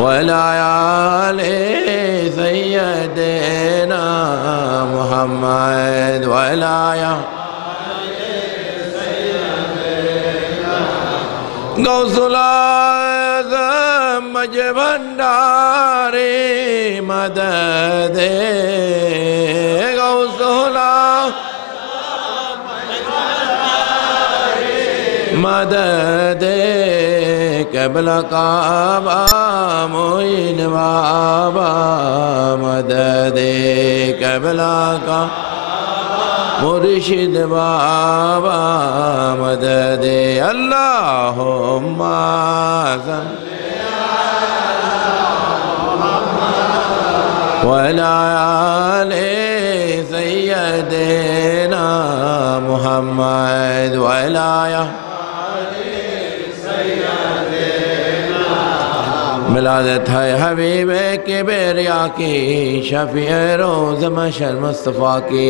वला आले सय्यदना मुहम्मद वला आले सय्यदना गौसुल आज़म मज भंडारे मदद गौसुल मदद क़िबला काबा मोइन बाबा मदद क़िबला का मुर्शिद बाबा मदद अल्लाहुम्मा सल्ली वला आले सय्यदना मुहम्मद वला मिलादत है हबीब के बेरिया की शफीए रोज़ महशर मुस्तफ़ा की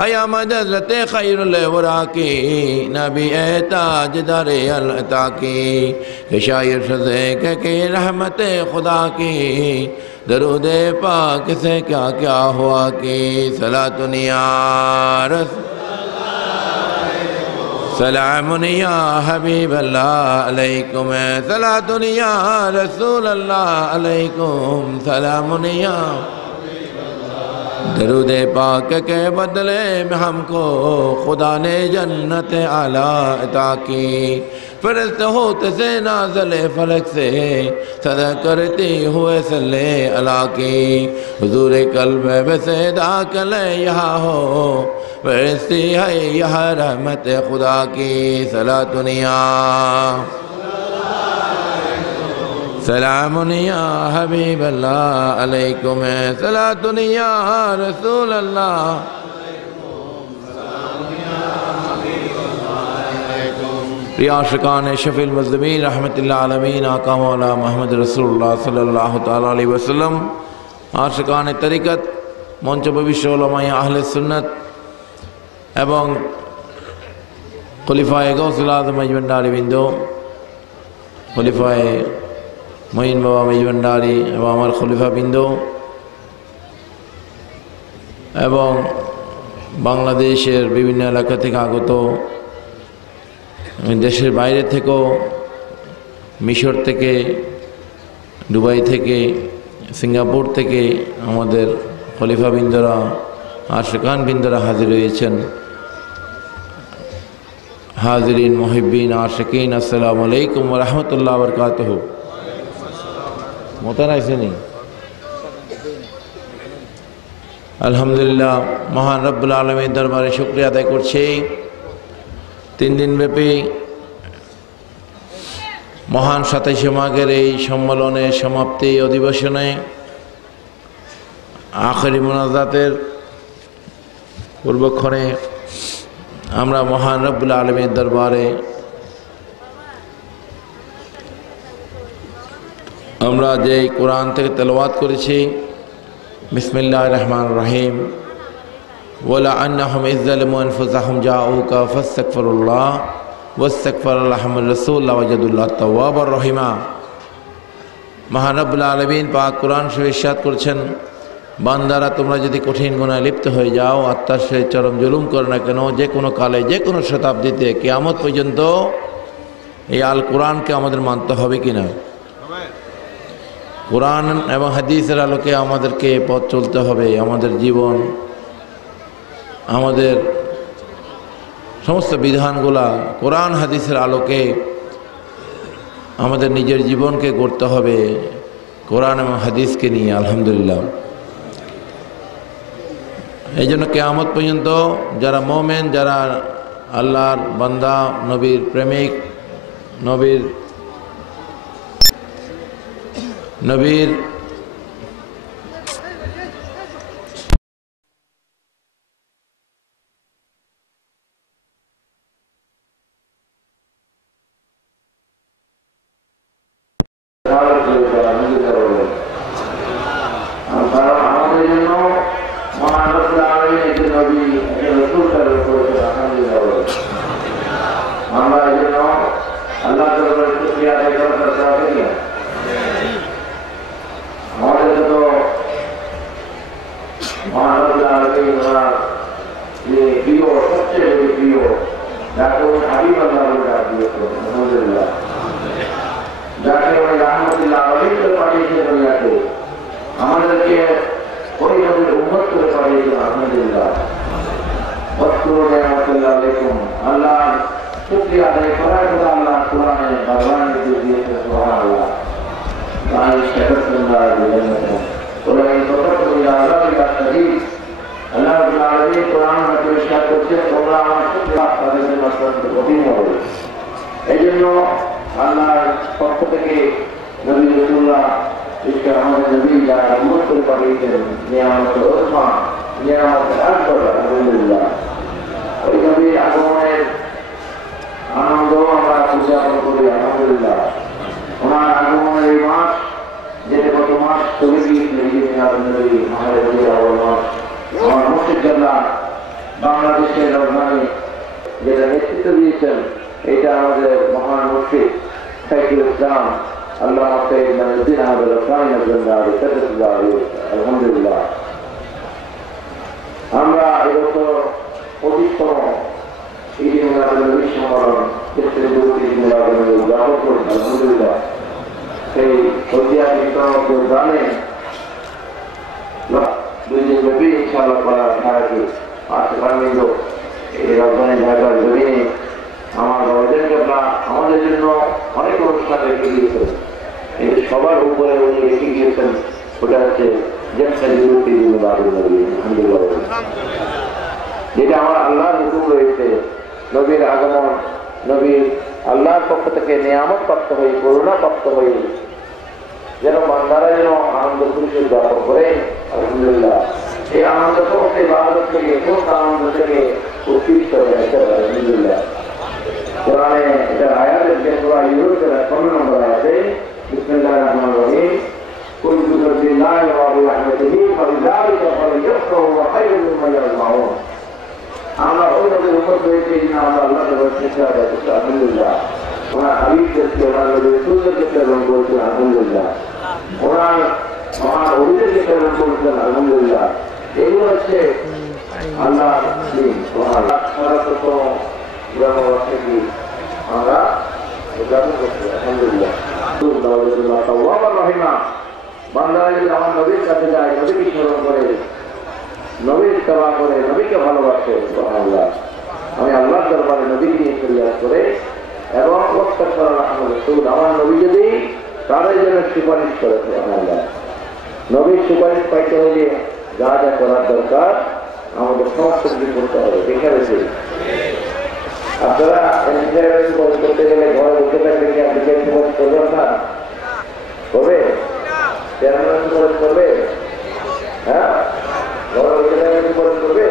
हयामत हज़रत खैरुल वरा की नबी ताजदार अता की शायर शज़े की रहमत खुदा की दरूद पाक से क्या क्या हुआ की सलातुन या रसूल सलामुन या हबीब अल्लाह अलैकुम सलातुन या रसूल अल्लाह अलैकुम सलामुन या दरूद पाक के बदले में हमको खुदा ने जन्नत आला अता की फरिश्त होते से नाज़ले फलक से सदा करती हुए सल्ले अला की हुजूर कल्ब वैसे दाखिल यहाँ हो फरिश्ती है यह रहमत खुदा की सलातुन या सलामुन या हबीब अल्लाह अलैकुम सलातुन या रसूल अल्लाह रियाशकान शफील मज़दमीन रहमतुल्लाह अलमीन आका मौला मोहम्मद रसूलुल्लाह सल्लल्लाहु तआला अलैहि वसल्लम आशिकान तरीक़त मंच भविष्य उलमाए आहले सुन्नत एवं खलीफाए गौसुल आज़म मज भंडारी बिंदु खलीफाए मईन बाबा मज भंडारी एवं आमार खलीफा बिंदु एवं बांग्लादेशेर विभिन्न एलाका थेके आगत देशेर बाइरे थेकेও मिशर थेके दुबई थेके सिंगापुर थेके आमादेर खलीफा बिंदुरा आशिकान बिंदुरा हाजिर हয়েছেন हाजिरीन मुहिब्बीन आशिकीन अस्सलामु अलैकुम व रहमतुल्लाहि व बरकातुहू मोहतरम ऐसे नहीं अल्हम्दुलिल्लाह महान रब्बुल आलमीन दरबारे शुक्रिया अदाय करছি 3 दिन ব্যাপী महान 27 माघের এই সম্মেলনের সমাপ্তি অধিবেশনে আখেরি মুনাজাতের পূর্বক্ষণে আমরা মহান রব্বুল আলামিনের দরবারে আমরা যে কোরআন থেকে তেলাওয়াত করেছি বিসমিল্লাহির রহমানির রহিম ওয়ালা আন্নাহুম ইযযালিমু আনফুসাহুম জাউকা ফাস্তাগফিরুল্লাহ ওয়াস্তাগফার লাহুমুর রাসূল ওয়াজাদুল্লাহ তাওয়াবার রহিমা মহান রব্বুল আলামিন পাক কোরআন শরীফে ইরশাদ করেছেন বান্দারা তোমরা যদি কঠিন গুনাহে লিপ্ত হয়ে যাও আত্মার সহিত চরম জুলুম করো না কেন যে কোনো কালে যে কোনো শতাব্দীতে কিয়ামত পর্যন্ত এই আল কোরআনকে আমাদের মানতে হবে কিনা কোরআন এবং হাদিসের আলোকে আমাদেরকে পথ চলতে হবে আমাদের জীবন আমাদের সমস্ত বিধানগুলা কোরআন হাদিসের আলোকে আমাদের নিজের জীবনকে গড়তে হবে কোরআন এবং হাদিসকে নিয়ে আলহামদুলিল্লাহ এই জন্য কিয়ামত পর্যন্ত যারা মুমিন যারা আল্লাহর বান্দা নবীর প্রেমিক নবীর শুকরিয়া আদায় করার কথা আল্লাহ কোরআনে বারবার নির্দেশ দিয়েছেন। সুবহানাল্লাহ। তাই শাকারতুল্লাহ বিজান্নাতিহি ওয়া ইন কাফারতুম ইলা আযাবিল শাদীদ। আল্লাহ রাব্বুল আলামিন কোরআন হাতে ইরশাদ করছেন, তোমরা আমার শুকরিয়া তাদের জন্য অত্যন্ত কঠিন হবে। এইজন্য আল্লাহর পক্ষ থেকে নবী রাসূলুল্লাহ আমাদের নবী যারা উম্মত করে পাঠিয়েছেন, নিয়ামত ওসমান, নিয়ামত আকবর, আলহামদুলিল্লাহ। ওই নবীর আগমনের আনন্দ আমরা উদযাপন করি, আলহামদুলিল্লাহ। ওনার আগমনের এই মাস, যেটা গত মাস চলে গিয়েছিল, আমার মুর্শিদ জেলা বাংলাদেশের রাজধানী যেটা নেতৃত্ব দিয়েছেন, এটা আমাদের মহান মুর্শিদ শাইখুল ইসলাম আল্লামা সৈয়দ মুঈনুদ্দিন আহমদ রফানি আলহামদুলিল্লাহ। আমরা এবছর 25তম ঈদ মিলাদুন নবী সম্মেলন উদযাপন করছি, আলহামদুলিল্লাহ। সেই ঐতিহাসিক প্রোগ্রামে 2 দিন ব্যাপী ইনশাআল্লাহ করা থাকে। আজকালবিন্দু এই রাজধানী ঢাকার জমিনে আমার বাবাদেরকে আমাদের জন্য অনেক অনুষ্ঠান রেখে গিয়েছেন, কিন্তু সবার উপরে উনি রেখে গিয়েছেন ওটা হচ্ছে যেটা আমার আল্লাহর হুকুম রয়েছে। নবীর আগমন, নবীর আল্লাহর পক্ষ থেকে নিয়ামত প্রাপ্ত হয়ে, করুণা প্রাপ্ত হয়ে যেন বান্দারা যেন আনন্দ খুশি উদযাপন করে, আলহামদুলিল্লাহ। এই আনন্দ সমস্ত ইবাদত থেকে, সমস্ত আনন্দ থেকে উৎকৃষ্ট হয়েছে, আলহামদুলিল্লাহ। কোরআনে এটা আয়াতের যে সূরা ইউনূসের 15 নম্বর আয়াতে বিসমিল্লাহির রহমানির রহিম কুল বিল্লাহি ওয়া বিরহমাতিহি ফাবিযালিকা ফালইফরাহু ওয়া খায়রুম মিম্মা ইয়াজমাউন। আমরা ওই নবীর উম্মত হয়েছি, যিনি আমরা আল্লাহর কাছে আদায় করছি, আলহামদুলিল্লাহ। ওনার হাবিবদেরকে, ওনার নবীর রাসূলদেরকে প্রেরণ করেছেন, আলহামদুলিল্লাহ। ওনার মহান অলিদেরকে প্রেরণ করেছেন, আলহামদুলিল্লাহ। এগুলো হচ্ছে আল্লাহর দিন। আমরা উদযাপন করছি, আলহামদুলিল্লাহ। বান্দারা যদি আমার নবীর কাছে যায়, নবীকে স্মরণ করে, নবীর সেবা করে, নবীকে ভালোবাসে, সুবহানাল্লাহ। আমি আল্লাহর দরবারে নবীকে নিয়ে ফরিয়াদ করে এবং আমার নবী যদি তাদের জন্য সুপারিশ করে, সুবহানাল্লাহ। নবীর সুপারিশ পাইতে হলে যা যা করার দরকার আমাদের সমস্ত কিছু করতে হবে। দেখে রয়েছে আপনারা করতে গেলে ঘরে বসে থাকলে কি আপনি সুপারিশ করবেন না? করবে? চেয়ারম্যান সুপারিশ করবে? হ্যাঁ, ঘরে বসে থাকলে সুপারিশ করবে?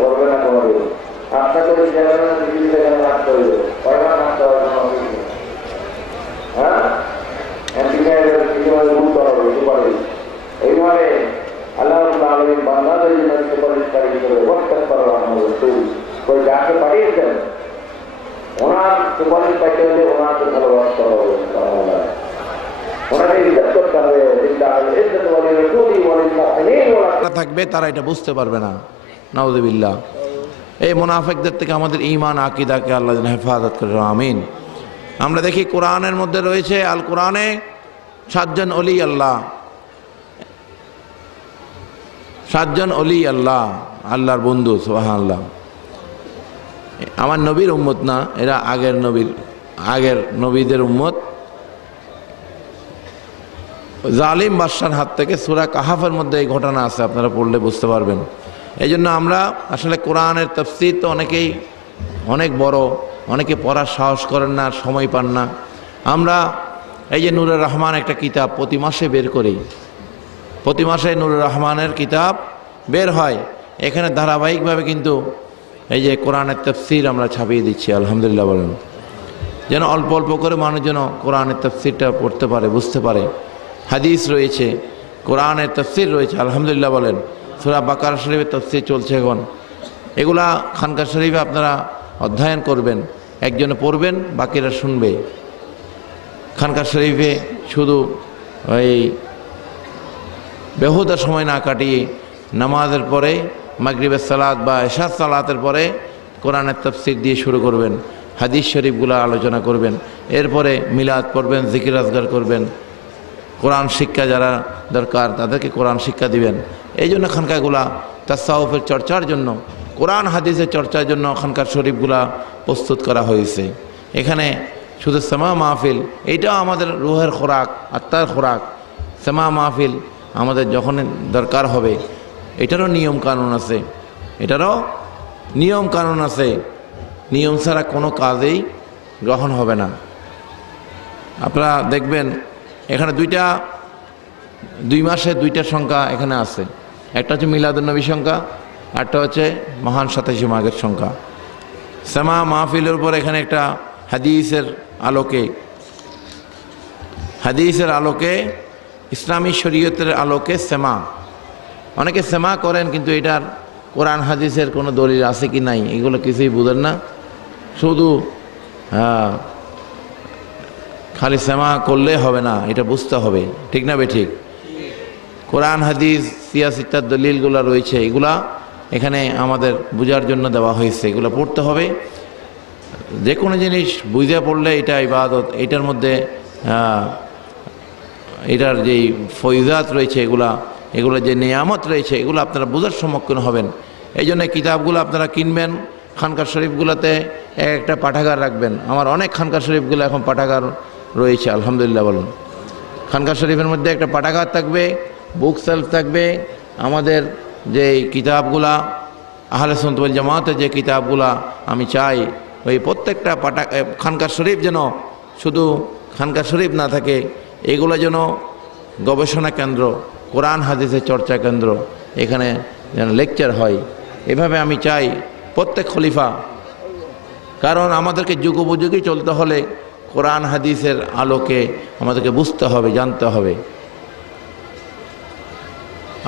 করবে না কোনোদিন। আশা করি চেয়ারম্যান আসতে হইবে, কয়বার আসতে হবে? হ্যাঁ, সুপারিশ এইভাবে আল্লাহ রাব্বুল আলামিন বান্দাদের জন্য সুপারিশকারী হিসেবে বরকত করার ওই যাকে পাঠিয়েছেন, ওনার সুপারিশ পাইতে হলে ওনাকে ভালোবাসতে হবে, ওনাকে ইজ্জত করতে হবে। থাকবে তারা এটা বুঝতে পারবে না, নাউযুবিল্লাহ। এই মুনাফিকদের থেকে আমাদের ঈমান আকীদাকে আল্লাহ যেন হেফাজত করে, আমিন। আমরা দেখি কোরআনের মধ্যে রয়েছে, আল কোরআনে 7 জন ওলি আল্লাহ, 7 জন ওলি আল্লাহ, আল্লাহর বন্ধু, সুবহানাল্লাহ। আমার নবীর উম্মত না, এরা আগের নবীদের উম্মত। জালিম বাদশার হাত থেকে সূরা কাহাফের মধ্যে এই ঘটনা আছে, আপনারা পড়লে বুঝতে পারবেন। এই জন্য আমরা আসলে কোরআনের তাফসীর তো অনেকেই অনেক বড়, অনেকে পড়ার সাহস করেন না, সময় পান না। আমরা এই যে নূরুর রহমান একটা কিতাব প্রতি মাসে বের করি, প্রতি মাসে নূরুর রহমানের কিতাব বের হয়। এখানে ধারাবাহিকভাবে কিন্তু এই যে কোরআনের তাফসীর আমরা ছাপিয়ে দিচ্ছি, আলহামদুলিল্লাহ বলেন। যেন অল্প অল্প করে মানুষ যেন কোরআনের তাফসীরটা পড়তে পারে, বুঝতে পারে। হাদিস রয়েছে, কোরআনের তাফসীর রয়েছে, আলহামদুলিল্লাহ বলেন। সূরা বাকারা শরীফের তাফসীর চলছে এখন, এগুলা খানকা শরীফে আপনারা অধ্যয়ন করবেন, একজনে পড়বেন, বাকিরা শুনবে। খানকা শরীফে শুধু ওই বেহুদা সময় না কাটিয়ে নামাজের পরে, মাগরিবের সালাত বা এশার সালাতের পরে কোরআনের তাফসীর দিয়ে শুরু করবেন, হাদিস শরীফগুলো আলোচনা করবেন, এরপরে মিলাদ পড়বেন, জিকির আজগার করবেন, কোরআন শিক্ষা যারা দরকার তাদেরকে কোরআন শিক্ষা দিবেন। এই জন্য খানকাগুলা তাসাউফের চর্চার জন্য কোরআন হাদিসের চর্চার জন্য খানকার শরীফগুলা প্রস্তুত করা হয়েছে। এখানে শুধু সেমা মাহফিল, এইটাও আমাদের রুহের খোরাক, আত্মার খোরাক। সেমা মাহফিল আমাদের যখন দরকার হবে, এটারও নিয়ম কানুন আছে, এটারও নিয়ম কানুন আছে। নিয়ম ছাড়া কোনো কাজেই গ্রহণ হবে না। আপনারা দেখবেন এখানে 2 মাসে 2টা সংখ্যা এখানে আছে। একটা হচ্ছে মিলাদুন্নবী সংখ্যা, একটা হচ্ছে মহান 27 মাঘের সংখ্যা। সেমা মাহফিলের উপর এখানে একটা হাদিসের আলোকে ইসলামী শরীয়তের আলোকে সেমা, অনেকে সেমা করেন কিন্তু এটার কোরআন হাদিসের কোনো দলিল আছে কি নাই এগুলো কিছুই বুঝেন না। শুধু খালি সেমা করলে হবে না, এটা বুঝতে হবে, ঠিক না ঠিক? কোরআন হাদিস সিয়াসিতার দলিলগুলো রয়েছে, এগুলা এখানে আমাদের বোঝার জন্য দেওয়া হয়েছে, এগুলো পড়তে হবে। যে কোনো জিনিস বুঝে পড়লে এটা ইবাদত, এটার মধ্যে এটার যেই ফয়জাত রয়েছে, এগুলো যে নিয়ামত রয়েছে, এগুলো আপনারা বোঝার সম্মুখীন হবেন। এই জন্য কিতাবগুলো আপনারা কিনবেন, খানকার শরীফগুলোতে একটা পাঠাগার রাখবেন। আমার অনেক খানকার শরীফগুলো এখন পাঠাগার রয়েছে, আলহামদুলিল্লাহ বলুন। খানকার শরীফের মধ্যে একটা পাঠাগার থাকবে, বুক সেলফ থাকবে। আমাদের যে কিতাবগুলা আহলে সুন্নাত ওয়াল জামাতের যে কিতাবগুলা আমি চাই ওই প্রত্যেকটা খানকার শরীফ যেন শুধু খানকার শরীফ না থাকে, এগুলো যেন গবেষণা কেন্দ্র, কোরআন হাদিসের চর্চা কেন্দ্র, এখানে যেন লেকচার হয়। এভাবে আমি চাই প্রত্যেক খলিফা, কারণ আমাদেরকে যুগোপযোগী চলতে হলে কোরআন হাদিসের আলোকে আমাদেরকে বুঝতে হবে, জানতে হবে।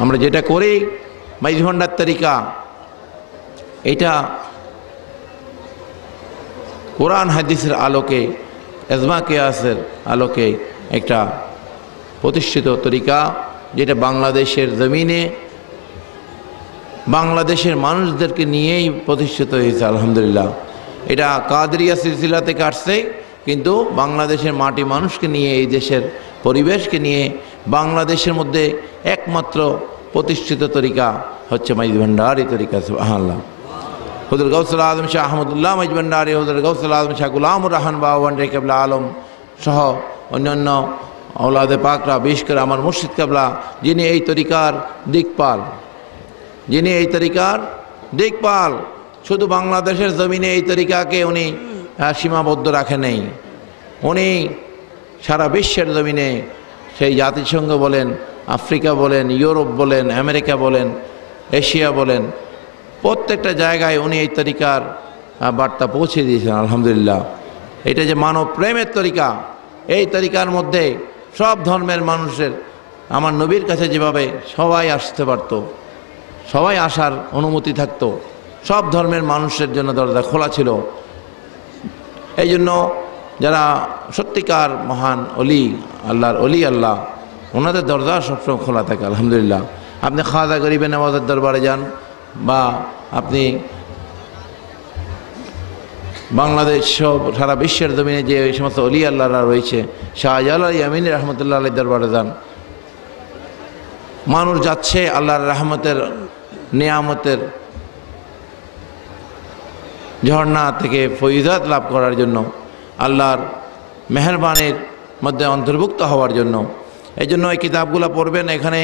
আমরা যেটা করি মাইজ ভান্ডার তরিকা, এটা কোরআন হাদিসের আলোকে, এজমা কিয়াসের আলোকে একটা প্রতিষ্ঠিত তরিকা, যেটা বাংলাদেশের জমিনে বাংলাদেশের মানুষদেরকে নিয়েই প্রতিষ্ঠিত হয়েছে, আলহামদুলিল্লাহ। এটা কাদরিয়া সিলসিলা থেকে আসছে, কিন্তু বাংলাদেশের মাটি মানুষকে নিয়ে, এই দেশের পরিবেশকে নিয়ে বাংলাদেশের মধ্যে একমাত্র প্রতিষ্ঠিত তরিকা হচ্ছে মাইজ ভান্ডারী তরিকা। সুবহানাল্লাহ। হুজুর গাউসুল আজম শাহ আহমদুল্লাহ মাইজ ভান্ডারী, হুজুর গাউসুল আজম শাহ গুলামুর রহমান বাওয়ান্ডে কেবলা আলম সহ অন্যান্য আওলাদে পাকরা, বিশেষ করে আমার মুর্শিদ কেবলা, যিনি এই তরিকার দিকপাল, শুধু বাংলাদেশের জমিনে এই তরিকাকে উনি সীমাবদ্ধ রাখে নেই, উনি সারা বিশ্বের জমিনে, সেই জাতিসংঘ বলেন, আফ্রিকা বলেন, ইউরোপ বলেন, আমেরিকা বলেন, এশিয়া বলেন, প্রত্যেকটা জায়গায় উনি এই তরিকার বার্তা পৌঁছে দিয়েছেন, আলহামদুলিল্লাহ। এটা যে মানব প্রেমের তরিকা, এই তরিকার মধ্যে সব ধর্মের মানুষের, আমার নবীর কাছে যেভাবে সবাই আসতে পারত, সবাই আসার অনুমতি থাকতো, সব ধর্মের মানুষের জন্য দরজা খোলা ছিল। এই জন্য যারা সত্যিকার মহান অলি, আল্লাহর অলি আল্লাহ, ওনাদের দরজা সবসময় খোলা থাকে, আলহামদুলিল্লাহ। আপনি খাজা গরিবে নওয়াজের দরবারে যান, বা আপনি বাংলাদেশ সব সারা বিশ্বের জমিনে যে এই সমস্ত অলি আল্লাহরা রয়েছে, শাহজালাল ইয়ামিনী রহমতুল্লাহ আলাইহির দরবারে যান, মানুষ যাচ্ছে আল্লাহর রহমতের, নিয়ামতের ঝর্ণা থেকে ফয়জাত লাভ করার জন্য, আল্লাহর মেহেরবানির মধ্যে অন্তর্ভুক্ত হওয়ার জন্য। এই জন্য এই কিতাবগুলো পড়বেন। এখানে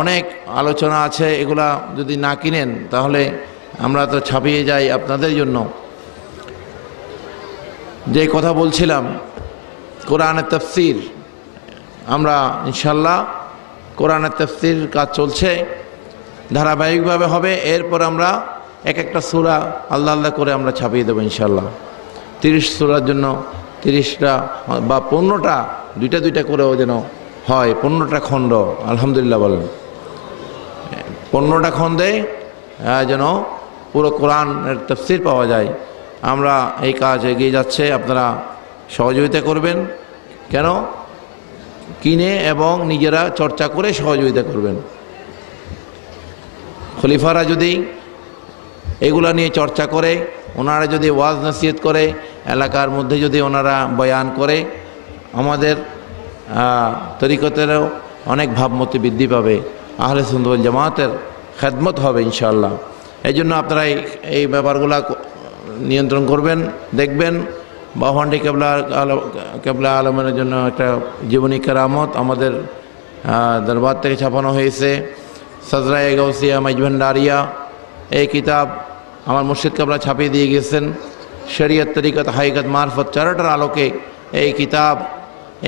অনেক আলোচনা আছে, এগুলা যদি না কিনেন তাহলে আমরা তো ছাপিয়ে যাই আপনাদের জন্য। যে কথা বলছিলাম কোরআনের তাফসীর, আমরা ইনশাল্লাহ কোরআনের তাফসীর কাজ চলছে, ধারাবাহিকভাবে হবে। এরপর আমরা এক একটা সূরা আল্লাহ আল্লাহ করে আমরা ছাপিয়ে দেবো ইনশাল্লাহ। 30 সূরার জন্য 30টা বা 15টা, 2টা করেও যেন হয়, 15টা খণ্ড, আলহামদুলিল্লাহ বলেন। 15টা খণ্ডে যেন পুরো কোরআনের তাফসীর পাওয়া যায়। আমরা এই কাজ এগিয়ে যাচ্ছে, আপনারা সহযোগিতা করবেন। কেন? কিনে এবং নিজেরা চর্চা করে সহযোগিতা করবেন। খলিফারা যদি এগুলা নিয়ে চর্চা করে, ওনারা যদি ওয়াজ নসিহত করে, এলাকার মধ্যে যদি ওনারা বয়ান করে, আমাদের তরিকতেরও অনেক ভাবমূর্তি বৃদ্ধি পাবে, আহলে সুন্নাত ওয়াল জামাতের খেদমত হবে ইনশাআল্লাহ। এই জন্য আপনারা এই ব্যাপারগুলা নিয়ন্ত্রণ করবেন, দেখবেন। বাহওয়ান্ডি কেবলা আলমের জন্য একটা জীবনী কেরামত আমাদের দরবার থেকে ছাপানো হয়েছে। সজরায়ে গৌসিয়া মাইজভান্ডারিয়া এই কিতাব আমার মুর্শিদ কেবলা ছাপিয়ে দিয়ে গেছেন। শরীয়ত, তরিকত, হাকিকত, মারফত চারটার আলোকে এই কিতাব।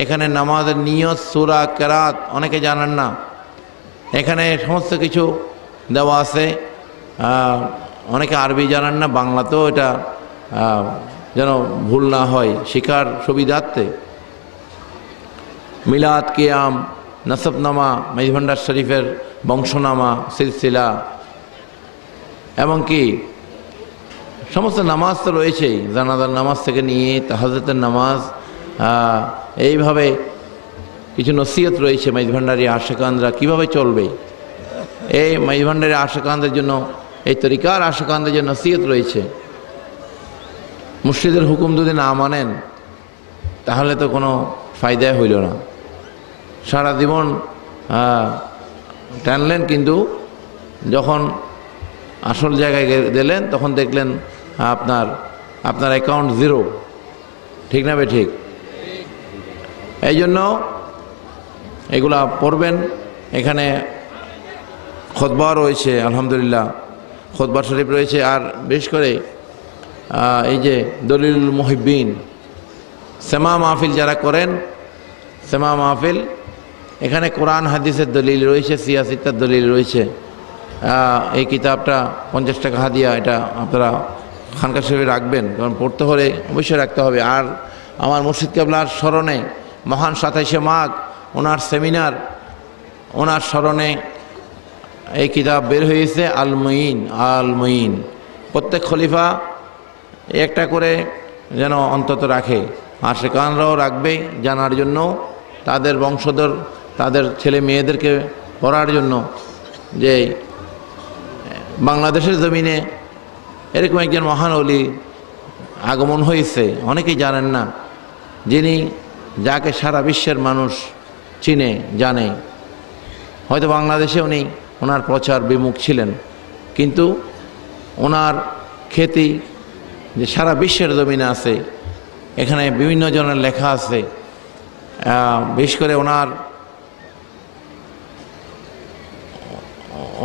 এখানে নামাজের নিয়ত, সূরা, কেরাত অনেকে জানেন না, এখানে সমস্ত কিছু দেওয়া আছে। অনেকে আরবি জানেন না, বাংলাতেও এটা যেন ভুল না হয় শিকার সুবিধার্থে। মিলাদ, কিয়াম, নসবনামা, মাইজভান্ডার শরীফের বংশনামা, সিলসিলা, এমনকি সমস্ত নামাজ তো রয়েছেই, জানাজার নামাজ থেকে নিয়ে তাহাজ্জুদের নামাজ, এইভাবে কিছু নসিহত রয়েছে মাইজভান্ডারি আশেকানরা কীভাবে চলবে। এই মাইজভান্ডারি আশেকানদের জন্য, এই তরিকার আশেকানদের জন্য নসিহত রয়েছে। মুর্শিদের হুকুম যদি না মানেন তাহলে তো কোনো ফায়দাই হইল না। সারা জীবন টানলেন, কিন্তু যখন আসল জায়গায় দিলেন তখন দেখলেন আপনার অ্যাকাউন্ট জিরো। ঠিক না বে ঠিক? এই জন্য এগুলা পড়বেন। এখানে খুতবা রয়েছে, আলহামদুলিল্লাহ খুতবা শরীফ রয়েছে। আর বিশেষ করে এই যে দলিলুল মুহিব্বিন, সেমা মাহফিল যারা করেন, সেমা মাহফিল, এখানে কোরআন হাদিসের দলিল রয়েছে, সিয়াসিতার দলিল রয়েছে। এই কিতাবটা 50 টাকা হাদিয়া, এটা আপনারা খানকা শরীফে রাখবেন, কারণ পড়তে হলে অবশ্যই রাখতে হবে। আর আমার মুর্শিদ কেবলার স্মরণে মহান 27শে মাঘ ওনার সেমিনার, ওনার স্মরণে এই কিতাব বের হয়েছে, আল মুঈন। প্রত্যেক খলিফা একটা করে যেন অন্তত রাখে, আর সেখানরাও রাখবে জানার জন্য, তাদের বংশধর, তাদের ছেলে মেয়েদেরকে পড়ার জন্য, যে বাংলাদেশের জমিনে এরকম একজন মহান ওলি আগমন হয়েছে, অনেকেই জানেন না, যিনি যাকে সারা বিশ্বের মানুষ চিনে জানে। হয়তো বাংলাদেশে উনি ওনার প্রচার বিমুখ ছিলেন, কিন্তু ওনার খ্যাতি যে সারা বিশ্বের জমিনে আছে। এখানে বিভিন্ন জনের লেখা আছে। বিশেষ করে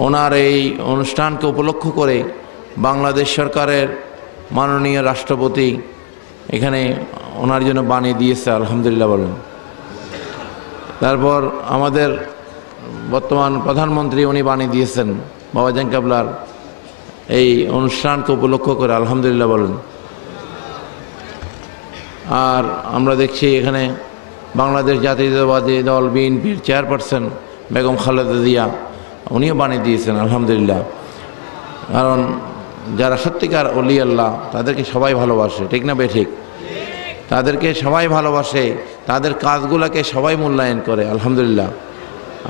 ওনার এই অনুষ্ঠানকে উপলক্ষ করে বাংলাদেশ সরকারের মাননীয় রাষ্ট্রপতি এখানে ওনার জন্য বাণী দিয়েছে, আলহামদুলিল্লাহ বলেন। তারপর আমাদের বর্তমান প্রধানমন্ত্রী উনি বাণী দিয়েছেন বাবাজান কেবলার এই অনুষ্ঠানকে উপলক্ষ করে, আলহামদুলিল্লাহ বলেন। আর আমরা দেখছি এখানে বাংলাদেশ জাতীয়তাবাদী দল বিএনপির চেয়ারপারসন বেগম খালেদা জিয়া, উনিও বাণী দিয়েছেন, আলহামদুলিল্লাহ। কারণ যারা সত্যিকার ওলি আল্লাহ তাদেরকে সবাই ভালোবাসে, ঠিক না বে ঠিক? তাদেরকে সবাই ভালোবাসে, তাদের কাজগুলোকে সবাই মূল্যায়ন করে, আলহামদুলিল্লাহ।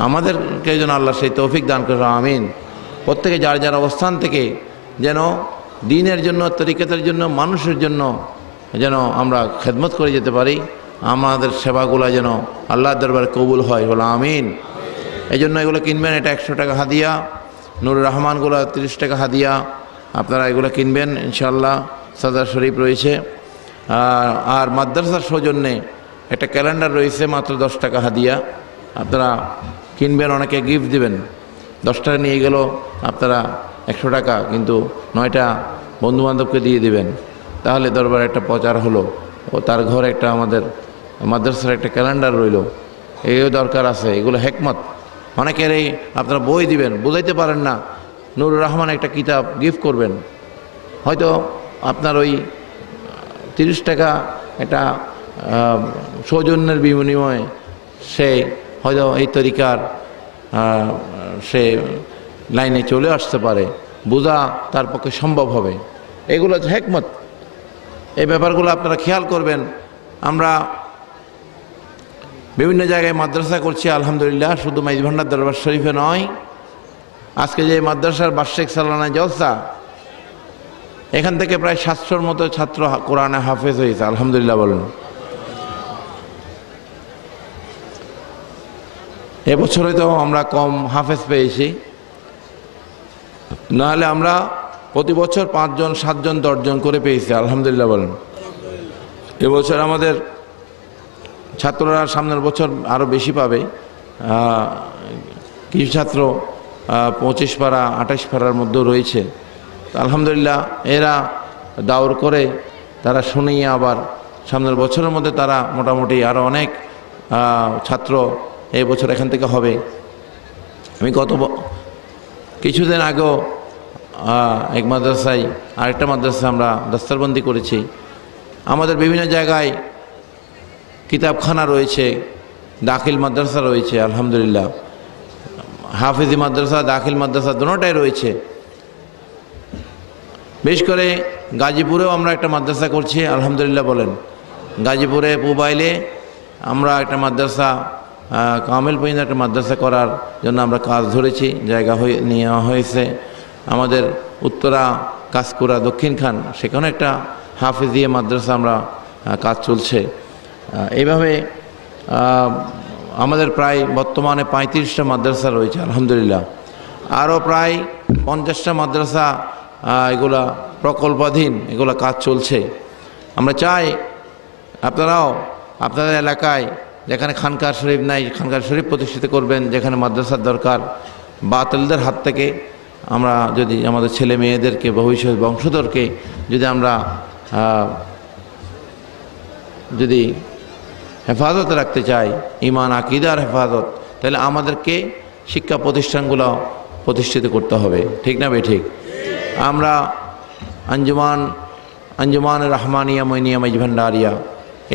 আমাদেরকে যেন আল্লাহ সেই তৌফিক দান করে, আমিন। প্রত্যেকে যার যার অবস্থান থেকে যেন দ্বীনের জন্য, তরিকতের জন্য, মানুষের জন্য যেন আমরা খেদমত করে যেতে পারি, আমাদের সেবাগুলো যেন আল্লাহর দরবারে কবুল হয়, বলো আমিন। এই জন্য এগুলো কিনবেন, এটা 100 টাকা হাদিয়া। নুরুর রহমানগুলো 30 টাকা হাদিয়া, আপনারা এগুলো কিনবেন ইনশাআল্লাহ। সাদর শরীফ রয়েছে। আর মাদ্রাসার সৌজন্যে একটা ক্যালেন্ডার রয়েছে, মাত্র 10 টাকা হাদিয়া। আপনারা কিনবেন, অনেকে গিফট দিবেন। 10 টাকা নিয়ে গেল আপনারা 100 টাকা, কিন্তু 9টা বন্ধুবান্ধবকে দিয়ে দিবেন, তাহলে দরবারে একটা প্রচার হলো। ও তার ঘরে একটা আমাদের মাদ্রাসার একটা ক্যালেন্ডার রইল, এও দরকার আছে। এগুলো হেকমত। অনেকের এই আপনারা বই দিবেন, বুঝাইতে পারেন না, নুরুর রহমান একটা কিতাব গিফট করবেন, হয়তো আপনার ওই 30 টাকা একটা সৌজন্যের বিনিময়ে সে হয়তো এই তরিকার সে লাইনে চলে আসতে পারে, বোঝা তার পক্ষে সম্ভব হবে। এগুলো হেকমত। এই ব্যাপারগুলো আপনারা খেয়াল করবেন। আমরা বিভিন্ন জায়গায় মাদ্রাসা করছি, আলহামদুলিল্লাহ। শুধু মাইজভান্ডার দরবার শরীফে নয়, আজকে যে মাদ্রাসার বার্ষিক সালানা জলসা, এখান থেকে প্রায় 700-র মতো ছাত্র কোরআনে হাফেজ হয়েছে, আলহামদুলিল্লাহ বলেন। এবছরে তো আমরা কম হাফেজ পেয়েছি, নাহলে আমরা প্রতি বছর 5 জন 7 জন 10 জন করে পেয়েছে, আলহামদুলিল্লাহ বলেন। এবছর আমাদের ছাত্ররা সামনের বছর আরও বেশি পাবে। কিছু ছাত্র 25 পারা 28 পারার মধ্যেও রয়েছে। আলহামদুলিল্লাহ এরা দাওর করে তারা শুনিয়ে আবার সামনের বছরের মধ্যে তারা মোটামুটি আরও অনেক ছাত্র এই বছর এখান থেকে হবে। আমি কিছুদিন আগেও এক মাদ্রাসায় আরেকটা মাদ্রাসায় আমরা দস্তরবন্দি করেছি। আমাদের বিভিন্ন জায়গায় কিতাবখানা রয়েছে, দাখিল মাদ্রাসা রয়েছে, আলহামদুলিল্লাহ হাফিজি মাদ্রাসা দাখিল মাদ্রাসা দুটোটাই রয়েছে। বেশ করে গাজীপুরেও আমরা একটা মাদ্রাসা করছি, আলহামদুলিল্লাহ বলেন। গাজীপুরে পুবাইলে আমরা একটা মাদ্রাসা কামিল পর্যন্ত একটা মাদ্রাসা করার জন্য আমরা কাজ ধরেছি, জায়গা নেওয়া হয়েছে। আমাদের উত্তরা কাজকুড়া দক্ষিণখান সেখানে একটা হাফিজিয়া মাদ্রাসা আমরা কাজ চলছে। এইভাবে আমাদের প্রায় বর্তমানে 35টা মাদ্রাসা রয়েছে, আলহামদুলিল্লাহ। আরও প্রায় 50টা মাদ্রাসা এগুলা প্রকল্পাধীন, এগুলা কাজ চলছে। আমরা চাই আপনারাও আপনাদের এলাকায় যেখানে খানকার শরীফ নাই খানকার শরীফ প্রতিষ্ঠিত করবেন, যেখানে মাদ্রাসার দরকার। বাতিলদের হাত থেকে আমরা যদি আমাদের ছেলে মেয়েদেরকে ভবিষ্যৎ বংশধরকে যদি আমরা যদি হেফাজত রাখতে চাই, ঈমান আকীদার হেফাজত, তাহলে আমাদেরকে শিক্ষা প্রতিষ্ঠানগুলো প্রতিষ্ঠিত করতে হবে, ঠিক না ঠিক? আমরা আঞ্জুমান রহমানিয়া মইনিয়া মাইজ ভান্ডারিয়া,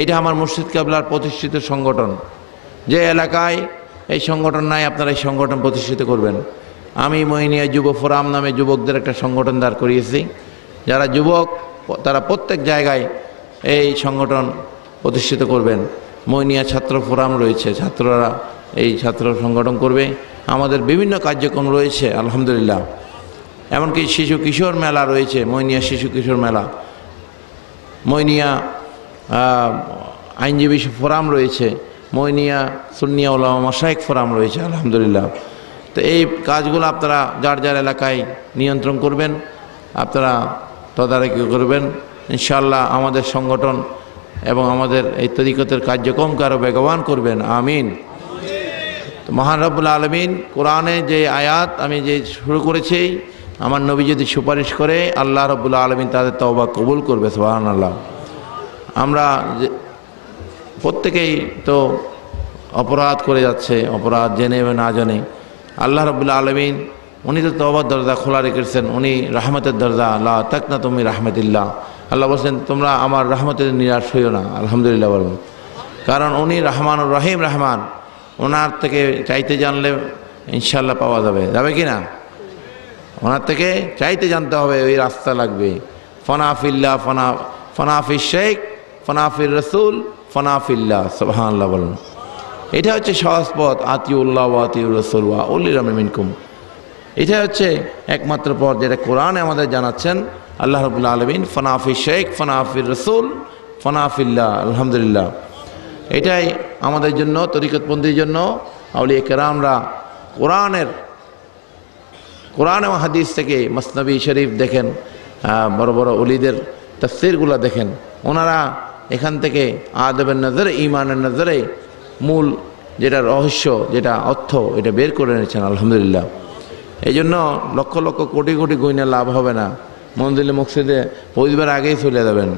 এটা আমার মুর্শিদ কেবলার প্রতিষ্ঠিত সংগঠন। যে এলাকায় এই সংগঠন নাই আপনারা এই সংগঠন প্রতিষ্ঠিত করবেন। আমি মইনিয়া যুব ফোরাম নামে যুবকদের একটা সংগঠন দাঁড় করিয়েছি। যারা যুবক তারা প্রত্যেক জায়গায় এই সংগঠন প্রতিষ্ঠিত করবেন। মইনিয়া ছাত্র ফোরাম রয়েছে, ছাত্ররা এই ছাত্র সংগঠন করবে। আমাদের বিভিন্ন কার্যক্রম রয়েছে, আলহামদুলিল্লাহ। এমনকি শিশু কিশোর মেলা রয়েছে, মইনিয়া শিশু কিশোর মেলা। মইনিয়া আইনজীবী ফোরাম রয়েছে, মইনিয়া সুন্নিয়া উলামা মাশায়েখ ফোরাম রয়েছে, আলহামদুলিল্লাহ। তো এই কাজগুলো আপনারা যার যার এলাকায় নিয়ন্ত্রণ করবেন, আপনারা তদারকি করবেন। ইনশাআল্লাহ আমাদের সংগঠন এবং আমাদের এই তরিকতের কার্যক্রমকে আরও বেগবান করবেন, আমিন। তো মহান রব্বুল আলামিন কোরআনে যে আয়াত আমি যে শুরু করেছি, আমার নবী যদি সুপারিশ করে আল্লাহ রব্বুল আলামিন তাদের তওবা কবুল করবে, সুবহানাল্লাহ। আমরা প্রত্যেকেই তো অপরাধ করে যাচ্ছে, অপরাধ জেনে না জানে। আল্লাহ রব্বুল আলামিন উনি তো তওবার দরজা খোলা রেখেছেন, উনি রহমতের দরজা, লা তাকনাতু মির রাহমাতিল্লাহ। আল্লাহ বলছেন তোমরা আমার রহমতের নিরাশ হইও না, আলহামদুলিল্লাহ বলুন। কারণ উনি রহমানুর রহিম, রহমান। ওনার থেকে চাইতে জানলে ইনশাল্লাহ পাওয়া যাবে, যাবে কি না? ওনার থেকে চাইতে জানতে হবে, ওই রাস্তা লাগবে। ফনাফিল্লাহ, ফনাফির শেখ, ফনাফির রসুল, ফনাফিল্লাহ, সুবহানাল্লাহ বলুন। এটা হচ্ছে সহজ পথ, আতিউল্লাহ ওয়া আতিউর রাসূল ওয়া উলিল আমরি মিনকুম। এটা হচ্ছে একমাত্র পথ যেটা কোরআনে আমাদের জানাচ্ছেন আল্লাহ রাব্বুল আলামিন। ফনাফির শেখ, ফনাফির রসুল, ফনাফিল্লাহ, আলহামদুলিল্লাহ। এটাই আমাদের জন্য, তরিকতপন্থীর জন্য আউলিয়া কেরামরা কোরআন এবং হাদিস থেকে মসনবী শরীফ দেখেন, বড় বড় ওলিদের তাফসীরগুলো দেখেন, ওনারা এখান থেকে আদবের নজরে, ঈমানের নজরে মূল যেটা রহস্য, যেটা অর্থ, এটা বের করে এনেছেন, আলহামদুলিল্লাহ। এই জন্য লক্ষ লক্ষ কোটি কোটি গুণে লাভ হবে না। মন্দিরে মসজিদে পৌঁছবার আগেই চলে যাবেন।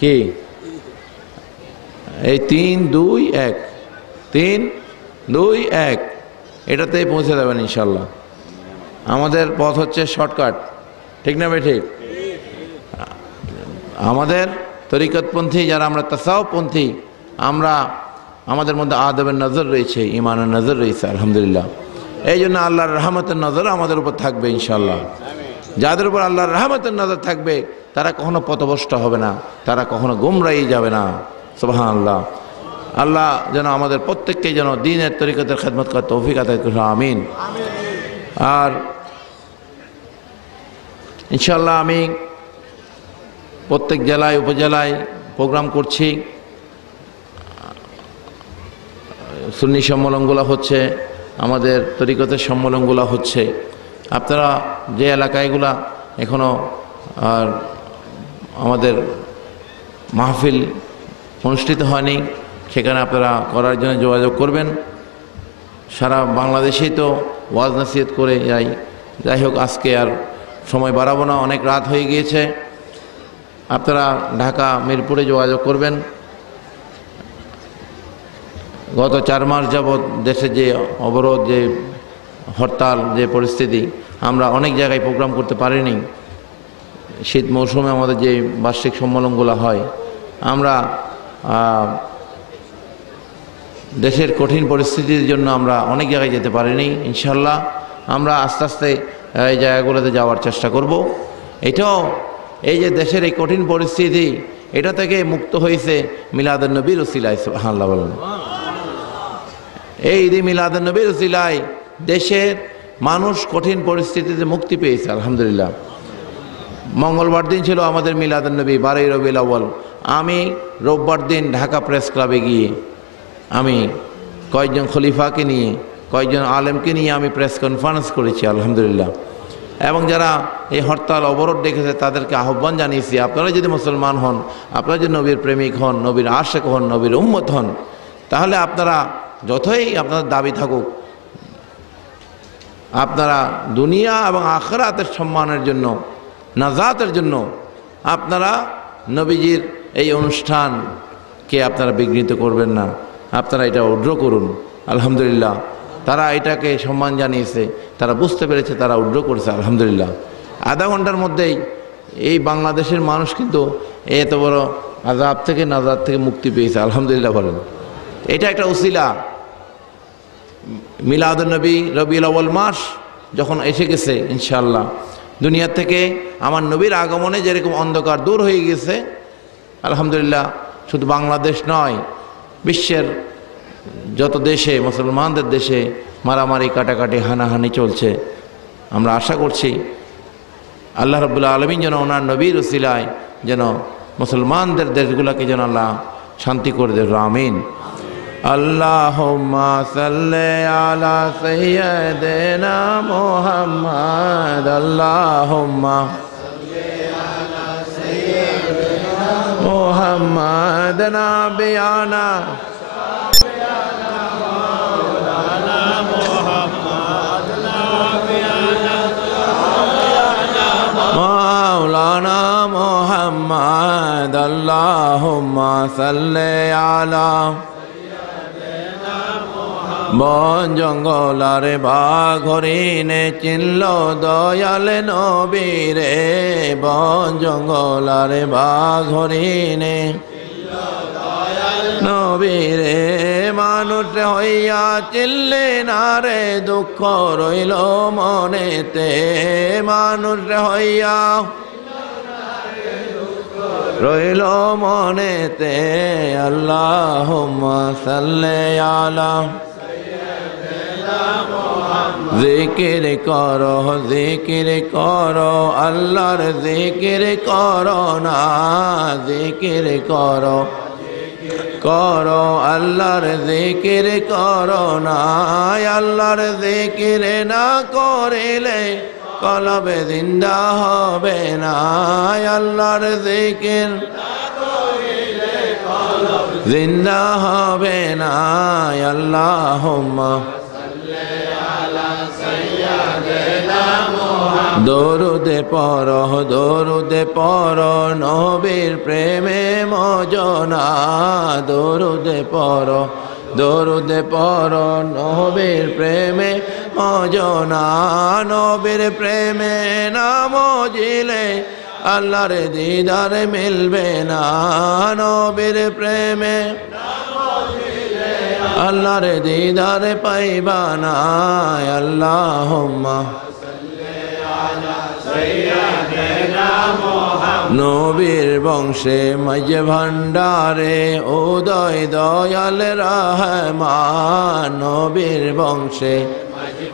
কি এই 3, 2, 1, 3, 2, 1 এটাতেই পৌঁছে যাবেন ইনশাল্লাহ। আমাদের পথ হচ্ছে শর্টকাট, ঠিক না ভাই? ঠিক। আমাদের তরিকতপন্থী যারা আমরা তাসাউফপন্থী, আমরা আমাদের মধ্যে আদবের নজর রয়েছে, ঈমানের নজর রয়েছে, আলহামদুলিল্লাহ। এই জন্য আল্লাহর রহমতের নজর আমাদের উপর থাকবে ইনশাল্লাহ। যাদের উপর আল্লাহর রহমতের নজর থাকবে তারা কখনো পথভ্রষ্ট হবে না, তারা কখনো গুমরাহি যাবে না, সুবহানাল্লাহ। আল্লাহ যেন আমাদের প্রত্যেককে যেন দ্বীনের তরিকতের খেদমত করার তৌফিক আতা করেন, আমিন। আর ইনশাআল্লাহ আমি প্রত্যেক জেলায় উপজেলায় প্রোগ্রাম করছি। সুন্নি সম্মেলনগুলো হচ্ছে, আমাদের তরিকতের সম্মেলনগুলো হচ্ছে। আপনারা যে এলাকায়গুলা এখনও আমাদের মাহফিল অনুষ্ঠিত হয়নি, সেখানে আপনারা করার জন্য যোগাযোগ করবেন। সারা বাংলাদেশেই তো ওয়াজ নসিহত করে যাই। যাই হোক, আজকে আর সময় বাড়াবো না, অনেক রাত হয়ে গিয়েছে। আপনারা ঢাকা মিরপুরে যোগাযোগ করবেন। গত 4 মাস যাবৎ দেশে যে অবরোধ, যে হরতাল, যে পরিস্থিতি, আমরা অনেক জায়গায় প্রোগ্রাম করতে পারিনি। শীত মৌসুমে আমাদের যে বার্ষিক সম্মেলনগুলো হয়, আমরা দেশের কঠিন পরিস্থিতির জন্য আমরা অনেক জায়গায় যেতে পারিনি। ইনশাল্লাহ আমরা আস্তে আস্তে এই জায়গাগুলোতে যাওয়ার চেষ্টা করব। এটাও এই যে দেশের এই কঠিন পরিস্থিতি, এটা থেকে মুক্ত হয়েছে মিলাদুন নবীর উসিলায়। সুবহানাল্লাহ বলেন। এই ঈদে মিলাদুন নবীর উসিলায় দেশের মানুষ কঠিন পরিস্থিতিতে মুক্তি পেয়েছে, আলহামদুলিল্লাহ। মঙ্গলবার দিন ছিল আমাদের মিলাদুন নবী, 12 রবিউল আউয়াল। আমি রোববার দিন ঢাকা প্রেস ক্লাবে গিয়ে আমি কয়েকজন খলিফাকে নিয়ে, কয়েকজন আলেমকে নিয়ে আমি প্রেস কনফারেন্স করেছি, আলহামদুলিল্লাহ। এবং যারা এই হরতাল অবরোধ দেখেছে তাদেরকে আহ্বান জানিয়েছি, আপনারা যদি মুসলমান হন, আপনারা যদি নবীর প্রেমিক হন, নবীর আশেক হন, নবীর উম্মত হন, তাহলে আপনারা যতই আপনাদের দাবি থাকুক, আপনারা দুনিয়া এবং আখিরাতের সম্মানের জন্য, নাজাতের জন্য আপনারা নবীজির এই অনুষ্ঠানকে আপনারা বিঘ্নিত করবেন না, আপনারা এটা উড্র করুন। আলহামদুলিল্লাহ, তারা এটাকে সম্মান জানিয়েছে, তারা বুঝতে পেরেছে, তারা উড্র করেছে, আলহামদুলিল্লাহ। আধা ঘন্টার মধ্যেই এই বাংলাদেশের মানুষ কিন্তু এত বড় আযাব থেকে, নাজাত থেকে মুক্তি পেয়েছে, আলহামদুলিল্লাহ বলেন। এটা একটা উসিলা। মিলাদুন নবী রবিউল আউয়াল মাস যখন এসে গেছে, ইনশাআল্লাহ দুনিয়া থেকে আমার নবীর আগমনে যেরকম অন্ধকার দূর হয়ে গেছে, আলহামদুলিল্লাহ, শুধু বাংলাদেশ নয়, বিশ্বের যত দেশে, মুসলমানদের দেশে মারামারি, কাটাকাটি, হানাহানি চলছে। আমরা আশা করছি আল্লাহ রাব্বুল আলামিন যেন ওনার নবীর উসিলায় যেন মুসলমানদের দেশগুলোকে যেন আল্লাহ শান্তি করে দেন, আমিন। আল্লাহুম্মা সাল্লি আলা সাইয়্যিদিনা মুহাম্মাদ। আল্লাহুম্মা সাল্লি আলা সাইয়্যিদিনা মুহাম্মাদ নাবিয়ানা মাওলানা মুহাম্মাদ। আল্লাহুম্মা সাল্লি আলা বন জঙ্গল রে বাঘ হরিণে চিনল দয়াল নবীরে, বন জঙ্গল রে বাঘ হরিণে নবীরে, মানুষ হইয়া চিনলে না রে দুঃখ রইল মনেতে, মানুষ হইয়া রইল মনেতে। আল্লাহুম্মা সাল্লি আলা জিকির করো, জিকির করো, আল্লাহর জিকির করো না, জিকির করো, করো আল্লাহর জিকির করো না। আল্লাহর জিকির না করিলে কলবে জিন্দা হবে না, আল্লাহর জিকির জিন্দা হবে না। আল্লাহুম্মা দরুদে পড়ো, দরুদে পড়ো, নবীর প্রেমে মজনা, দরুদে পড়ো, দরুদে পড়ো, নবীর প্রেমে মজনা। নবীর প্রেমে না মজিলে আল্লাহর দিদার মিলবে না, নবীর প্রেমে আল্লাহর দিদার পাইবা না। আল্লাহুম্মা নবীর বংশে মাঝ ভান্ডারে উদয় দয়াল রহমান, নবীর বংশে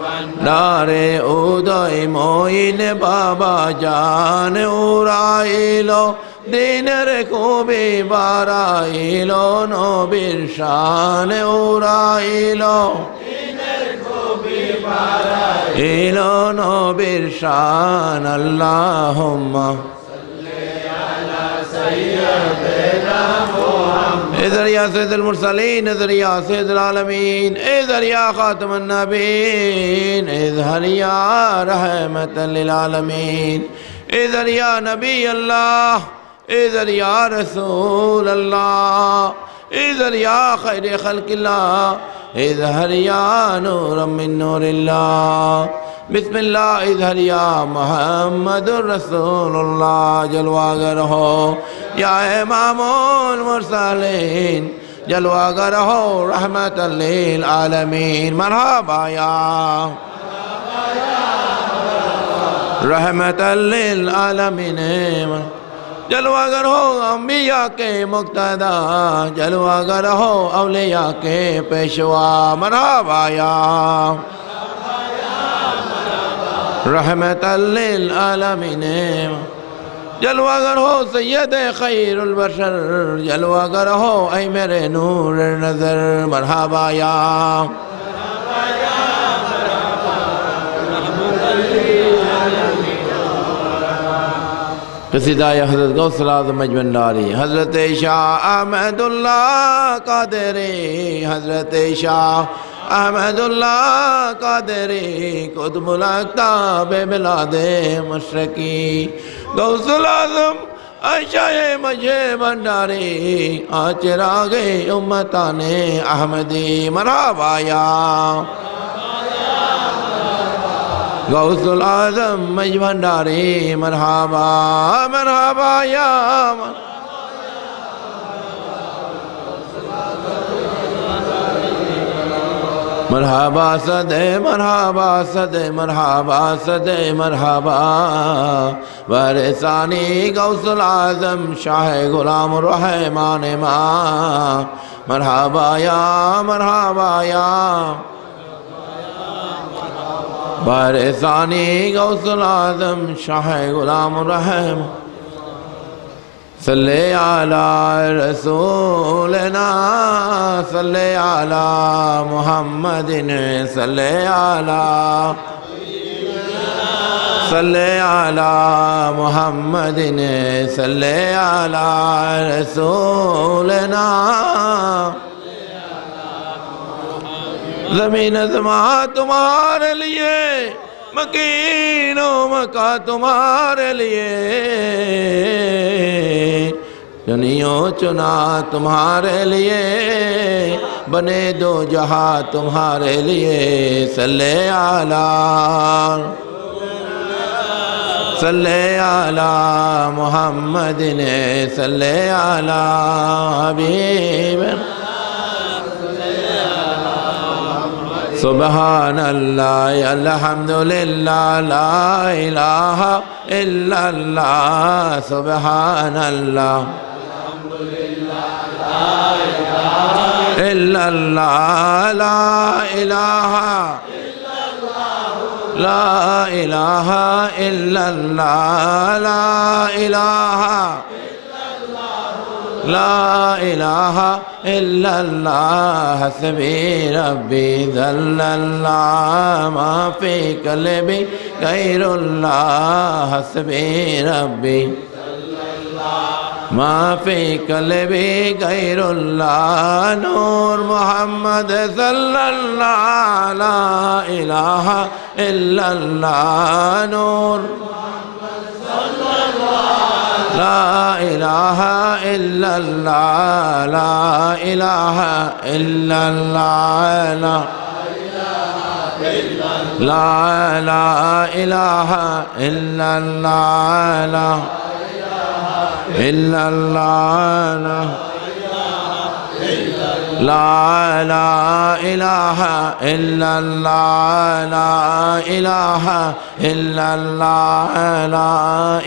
ভান্ডারে উদয় মঈন বাবা জান, উড়াইল দিনের খুবই বাড়াইল নবীর শান, উড়াইল ইলো নবী बिरशान अल्लाहुम्मा इधर या सैयदुल मुरसलीन इधर या सैयदुल आलमीन इधर या खातमुन नबीन इधर या रहमतल लिल आलमीन इधर या नबी अल्लाह इधर या रसूल अल्लाह इधर या खैर खल्किल्लाह इधर या नूर मिन नूरिल्लाह बिस्मिल्लाह इधर या मुहम्मदुर रसूलुल्लाह जलवागर हो या इमामुल मुरसलीन जलवागर हो रहमतल लिल आलमीन मरहबा या रहमतल लिल आलमीन जलवागर हो अंबिया के मुक्तदा जलवागर हो औलिया के पेशवा मरहबा या रहमतल लिल आलमीन जलवागर हो सैयद खैरुल बशर जलवागर हो ऐ मेरे नूर नजर मरहबा या कसीदा हज़रत गौसुल आज़म मजबंडारी हज़रत शाह अहमदुल्लाह कादरी हज़रत शाह अहमदुल्लाह कादरी कुतुबुल अक़ताब बिलादे मशरकी गौसुल आज़म आशाए मजे भंडारी आचरागे उम्मताने अहमदी मरहबा या गौसुल आज़म मज भंडारी मरहबा मरहबा या मरहबा सदे मरहबा सदे मरहबा सदे मरहबा वरसानी गौसुल आज़म शाह गुलाम रहमान माँ मरहबा या मरहबा या वरसानी गौसुल आज़म शाह गुलाम रहमान सल्ले अला रसूलना सल्ले अला मुहम्मदिन सल्ले अला मुहम्मदिन सल्ले अला रसूलना ज़मीन ज़मा तुम्हारे लिए मकीनो मका तुम्हारे लिए दुनिया चुना तुम्हारे लिए बने दो जहां तुम्हारे लिए सल्ले अला मुहम्मदिन सल्ले अला हबीब सुबहानल्लाह अल्हम्दुलिल्लाह ला इलाहा इल्लल्लाह सुबहानल्लाह इल्लल्लाह ला इलाहा इल्लल्लाह ला इलाहा इल्लल्लाह हस्बी रब्बी ज़ल्लल्लाह मा फी क़ल्बी गैरुल्लाह हस्बी रब्बी मा फी क़ल्बी गैरुल्लाह नूर मुहम्मद सल्लल्लाह ला इलाहा इल्लल्लाह नूर ला इलाहा इल्लल्लाह ला इलाहा इल्लल्लाह ला इलाहा इल्लल्लाह ला इलाहा इल्लल्लाह ला इलाहा इल्लल्लाह ला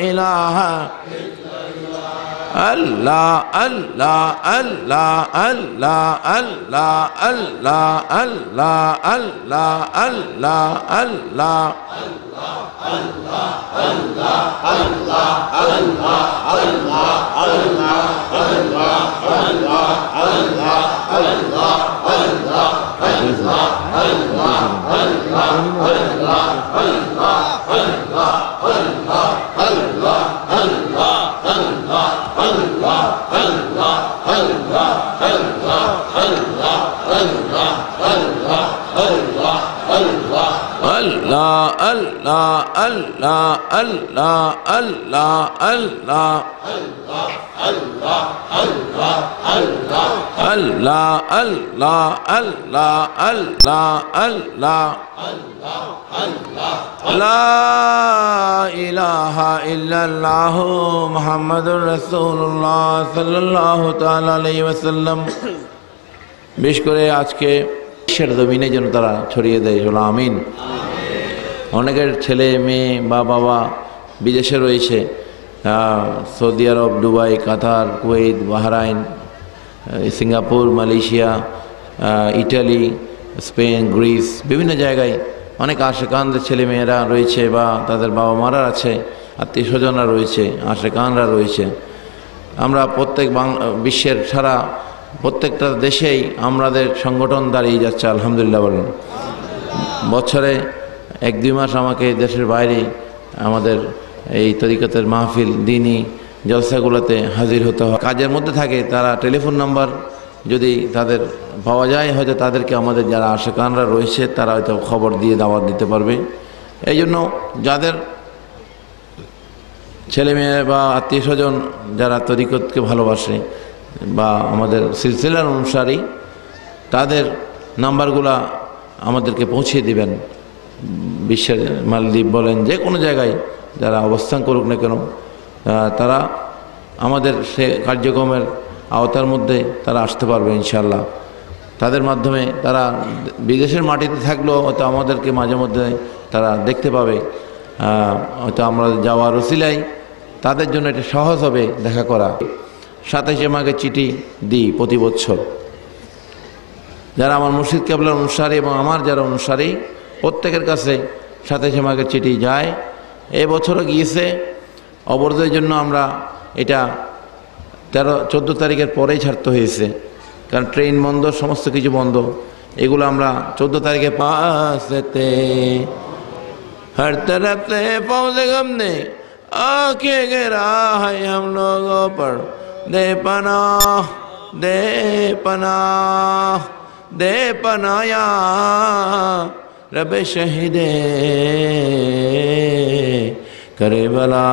इलाहा अल्लाह अल्लाह अल्लाह अल्लाह अल्लाह अल्लाह अल्लाह अल्लाह अल्लाह মুহাম্মাদুর রাসূলুল্লাহ সাল্লাল্লাহু তাআলা আলাইহি ওয়াসাল্লাম। বিশেষ করে আজকে বিশ্বের জমিনে যেন তারা ছড়িয়ে দেয়, বলো আমিন। অনেকের ছেলে মেয়ে বা বাবা বিদেশে রয়েছে, Saudi Arab, Dubai, Qatar, Kuwait, Bahrain, Singapore, Malaysia, Italy, Spain, Greece, বিভিন্ন জায়গায় অনেক আশেকানদের ছেলে মেয়েরা রয়েছে বা তাদের বাবা মারা আছে, আত্মীয় স্বজনরা রয়েছে, আশেকানরা রয়েছে। আমরা প্রত্যেক বিশ্বের সারা প্রত্যেকটা দেশেই আমাদের সংগঠন দাঁড়িয়ে যাচ্ছে, আলহামদুলিল্লাহ বলেন। বছরে 1-2 মাস আমাকে দেশের বাইরে আমাদের এই তরিকতের মাহফিল, দিনী জলসাগুলোতে হাজির হতে হয়। কাজের মধ্যে থাকে, তারা টেলিফোন নাম্বার যদি তাদের পাওয়া যায়, হয়তো তাদেরকে আমাদের যারা আশেকানরা রয়েছে তারা হয়তো খবর দিয়ে দাওয়াত দিতে পারবে। এই জন্য যাদের ছেলে মেয়ে বা আত্মীয় স্বজন যারা তরিকতকে ভালোবাসে বা আমাদের সিলসিলার অনুসারী, তাদের নাম্বারগুলা আমাদেরকে পৌঁছিয়ে দিবেন। বিশ্বের মালদ্বীপ বলেন, যে কোনো জায়গায় যারা অবস্থান করুক না কেন, তারা আমাদের সে কার্যক্রমের আওতার মধ্যে তারা আসতে পারবে ইনশাআল্লাহ। তাদের মাধ্যমে তারা বিদেশের মাটিতে থাকলেও হয়তো আমাদেরকে মাঝে মধ্যে তারা দেখতে পাবে। হয়তো আমরা যাওয়ার ওসিলায় তাদের জন্য এটা সহজ হবে দেখা করা। 27 মাঘে চিঠি দিই প্রতি বছর। যারা আমার মুর্শিদ কেবলার অনুসারী এবং আমার যারা অনুসারী প্রত্যেকের কাছে 27 মাঘের চিঠি যায়। এবছরও গিয়েছে। অবরোধের জন্য আমরা এটা 14 তারিখের পরেই ছাড়তে হয়েছে, কারণ ট্রেন বন্ধ, সমস্ত কিছু বন্ধ। এগুলো আমরা 14 তারিখে পাসতে हर तरफ से फौज गम ने आके गिरा है हम लोगों पर, दे पनाह दे पनाह दे पनाया रब शहीदे करबला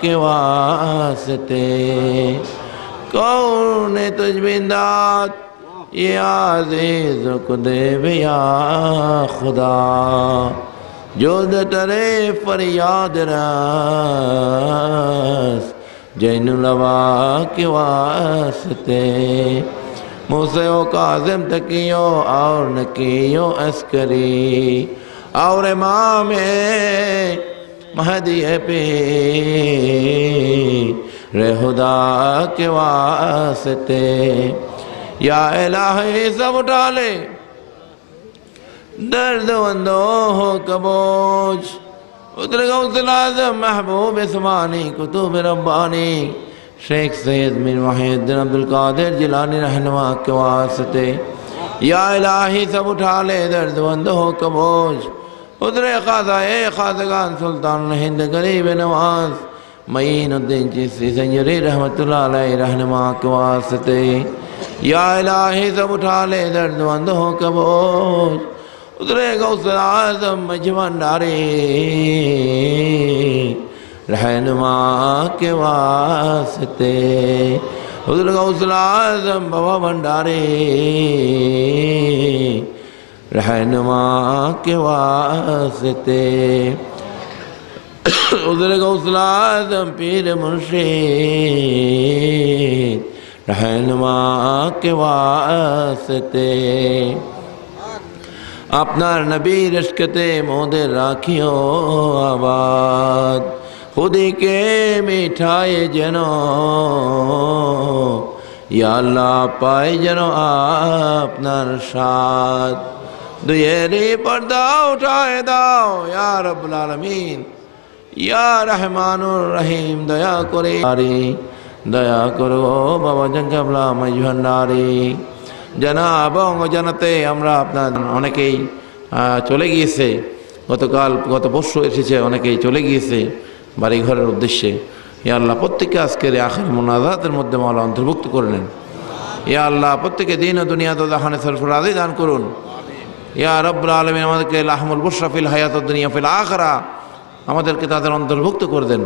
के वास्ते। कौन तुझ बिंदात ये आज़ीज़ को देवे या खुदा, जो दरे फरियाद रास जैनुलवा के वास्ते। मुझसे ओ काज़िम तकियो और नकियो अस्करी और इमाम महदी पे रेहुदा के वास्ते। या इलाही सब उठा ले दर्द वंदो हो कबोज, उतर गौसल आज़म महबूब इस्मानी कुतुब रब्बानी शेख सैयद मीर वहीउद्दीन अब्दुल कादिर जिलानी रहनुमा के वास्ते। या इलाही सब उठा ले दर्द वंदो हो कबोज, उतर ख़ाज़ा ए ख़ाज़गान सुल्तान हिंद गरीब नवाज मईनुद्दीन चिश्ती संजरी रहमतुल्लाह अलैहि रहनुमा के वास्ते। या इलाही सब उठा ले दर्द वंदो हो कबोज, उतरे गौसल आज़म मजभंडारी रहनुमा के वास्ते। उतर गौसल आज़म बाबा भंडारी रहनुमा के वास्ते। उतर गौसल आज़म पीर मुर्शिद रहनुमा के वास्ते। আপনার নবী রশকতে মোদের রাখিও আবাদ, খুদিকে মিঠায় যেন ইয়া আল্লাহ পায় যেন আপনার সাথ। দুয়েরি পর্দা উঠায় দাও ইয়া রব্বুল আলামিন, ইয়া রহমানুর রহিম দয়া করে দয়া করো বাবা জান কেবলা মাঝ ভান্ডারি। জানা এবং অজানাতে আমরা আপনার অনেকেই চলে গিয়েছে, গত পরশু এসেছে, অনেকেই চলে গিয়েছে বাড়িঘরের উদ্দেশ্যে। ইয়া আল্লাহ প্রত্যেককে আজকের আখির মুনাজাতের মধ্যে মাওলা অন্তর্ভুক্ত করে নেন। ইয়া আল্লাহ প্রত্যেকে দিন ও দুনিয়া তো জাহানে সরফরাজি দান করুন। ইয়া রব্বুল আলামিন আমাদেরকে লাহমুল বুশরাফিল হায়াতুদ দুনিয়া ফিল আখিরা আমাদেরকে তাদের অন্তর্ভুক্ত করে দেন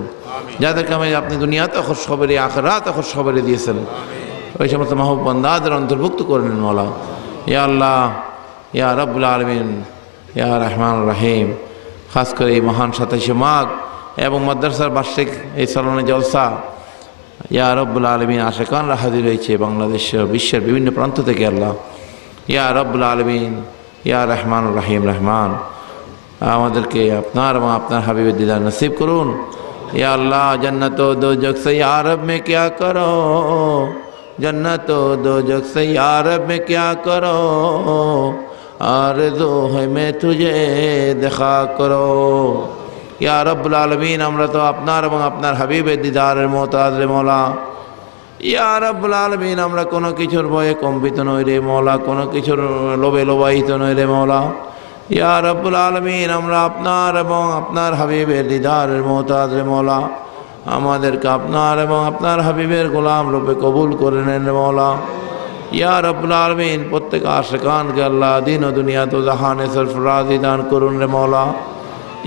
যাদেরকে আপনি দুনিয়াতে খুশখবরি আখিরাতে খুশখবরি দিয়েছেন। ওই সমস্ত মাহবুব বান্দাদের অন্তর্ভুক্ত করে নেন মাওলা। ইয়া আল্লাহ, ইয়া রব্বুল আলামিন, ইয়া রহমান রহিম, খাস করে এই মহান 27শে মাঘ এবং মাদ্রাসার বার্ষিক এই সালানা জলসা ইয়া রব্বুল আলামিন আশিকানরা হাজির হয়েছে বাংলাদেশ বিশ্বের বিভিন্ন প্রান্ত থেকে। আল্লাহ ইয়া রব্বুল আলামিন, ইয়া রহমান রহিম, রহমান আমাদেরকে আপনার এবং আপনার হাবিবের দিদার নসিব করুন। ইয়া আল্লাহ जन्नत व दोजख से या रब में क्या करो, जन्नत व दोजख से या रब में क्या करो, आरज़ू है मैं तुझे देखा करो। ইয়া রব্বুল আলামিন আমরা তো আপনার এবং আপনার হাবিবের দিদারের মোহতাজ রে মওলা। ইয়া রব্বুল আলামিন আমরা কোনো কিছুর ভয়ে কম্পিত নই রে মওলা, কোনো কিছুর লোভে লোভায়িত নই রে মওলা। ইয়া রব্বুল আলামিন আমরা আপনার এবং আপনার হাবিবের দিদারের মোহতাজ রে মওলা। আমাদেরকে আপনার এবং আপনার হাবিবের গোলাম রূপে কবুল করে নেন রে মওলা। ইয়া রব্বুল আলামিন প্রত্যেক আশিকানকে আল্লাহ দিন ও দুনিয়া তো জাহানে সরফরাজি দান করুন রে মওলা।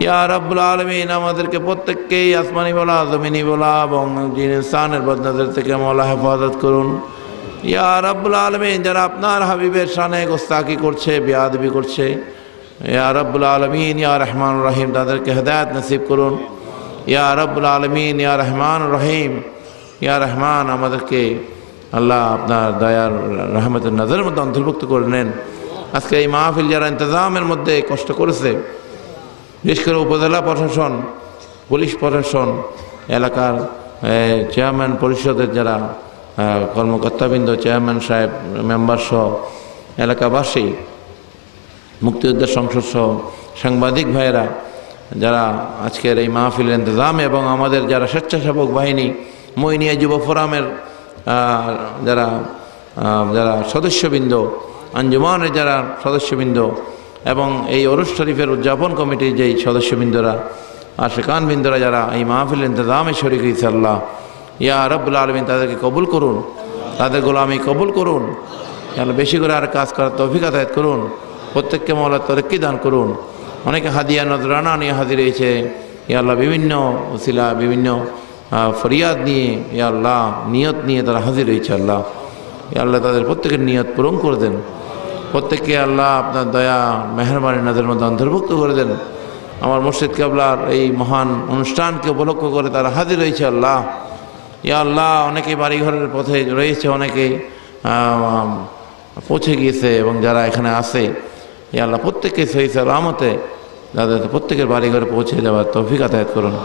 ইয়া রব্বুল আলামিন আমাদেরকে প্রত্যেককেই আসমানি বলা জমিনি বলা এবং জিন ইনসানের বদনজর থেকে মওলা হেফাজত করুন। ইয়া রব্বুল আলামিন যারা আপনার হাবিবের শানে গোস্তাকি করছে, বেয়াদবি করছে, ইয়া রব্বুল আলামিন, ইয়া রহমান রহিম তাদেরকে হেদায়েত নসিব করুন। ইয়া রব্বুল আলামিন, ইয়া রহমান রহিম, ইয়া রহমান আমাদেরকে আল্লাহ আপনার দয়ার রহমতের নজরের মধ্যে অন্তর্ভুক্ত করে নেন। আজকে এই মাহফিল যারা ইন্তজামের মধ্যে কষ্ট করেছে, বিশেষ করে উপজেলা প্রশাসন, পুলিশ প্রশাসন, এলাকার চেয়ারম্যান পরিষদের যারা কর্মকর্তাবৃন্দ, চেয়ারম্যান সাহেব, মেম্বার সহ এলাকাবাসী, মুক্তিযোদ্ধা সংসদ সহ সাংবাদিক ভাইয়েরা যারা আজকের এই মাহফিলের ইন্তজামে এবং আমাদের যারা স্বেচ্ছাসেবক বাহিনী, মইনিয়া যুব ফোরামের যারা যারা সদস্যবৃন্দ, আঞ্জুমানের যারা সদস্যবৃন্দ এবং এই ওরস শরীফের উদযাপন কমিটির যেই সদস্যবৃন্দরা, আশিকানবৃন্দরা যারা এই মাহফিল ইন্তজামে শরীক হয়েছে, আল্লাহ ইয়া রব্বুল আলামিন তাদেরকে কবুল করুন, তাদের গোলামি কবুল করুন। আল্লাহ বেশি করে আর কাজ করার তৌফিক আদায়াত করুন। প্রত্যেককে মওলা তরক্কি দান করুন। অনেকে হাদিয়া নজরানা নিয়ে হাজির হয়েছে, ইয়া আল্লাহ বিভিন্ন ওসিলা, বিভিন্ন ফরিয়াদ নিয়ে, ইয়া আল্লাহ নিয়ত নিয়ে তারা হাজির হয়েছে। আল্লাহ ইয়া আল্লাহ তাদের প্রত্যেকের নিয়ত পূরণ করে দেন। প্রত্যেককে আল্লাহ আপনার দয়া মেহরবানি নজরের মধ্যে অন্তর্ভুক্ত করে দেন। আমার মুর্শিদ কেবলার এই মহান অনুষ্ঠানকে উপলক্ষ করে তারা হাজির হয়েছে। আল্লাহ ইয়া আল্লাহ অনেকেই বাড়িঘরের পথে রয়েছে, অনেকেই পৌঁছে গিয়েছে এবং যারা এখানে আছে ইয়া আল্লাহ প্রত্যেককে সহি সালামতে তাদের প্রত্যেকের বাড়িঘরে পৌঁছে যাওয়ার তৌফিক আদায়াত করুন।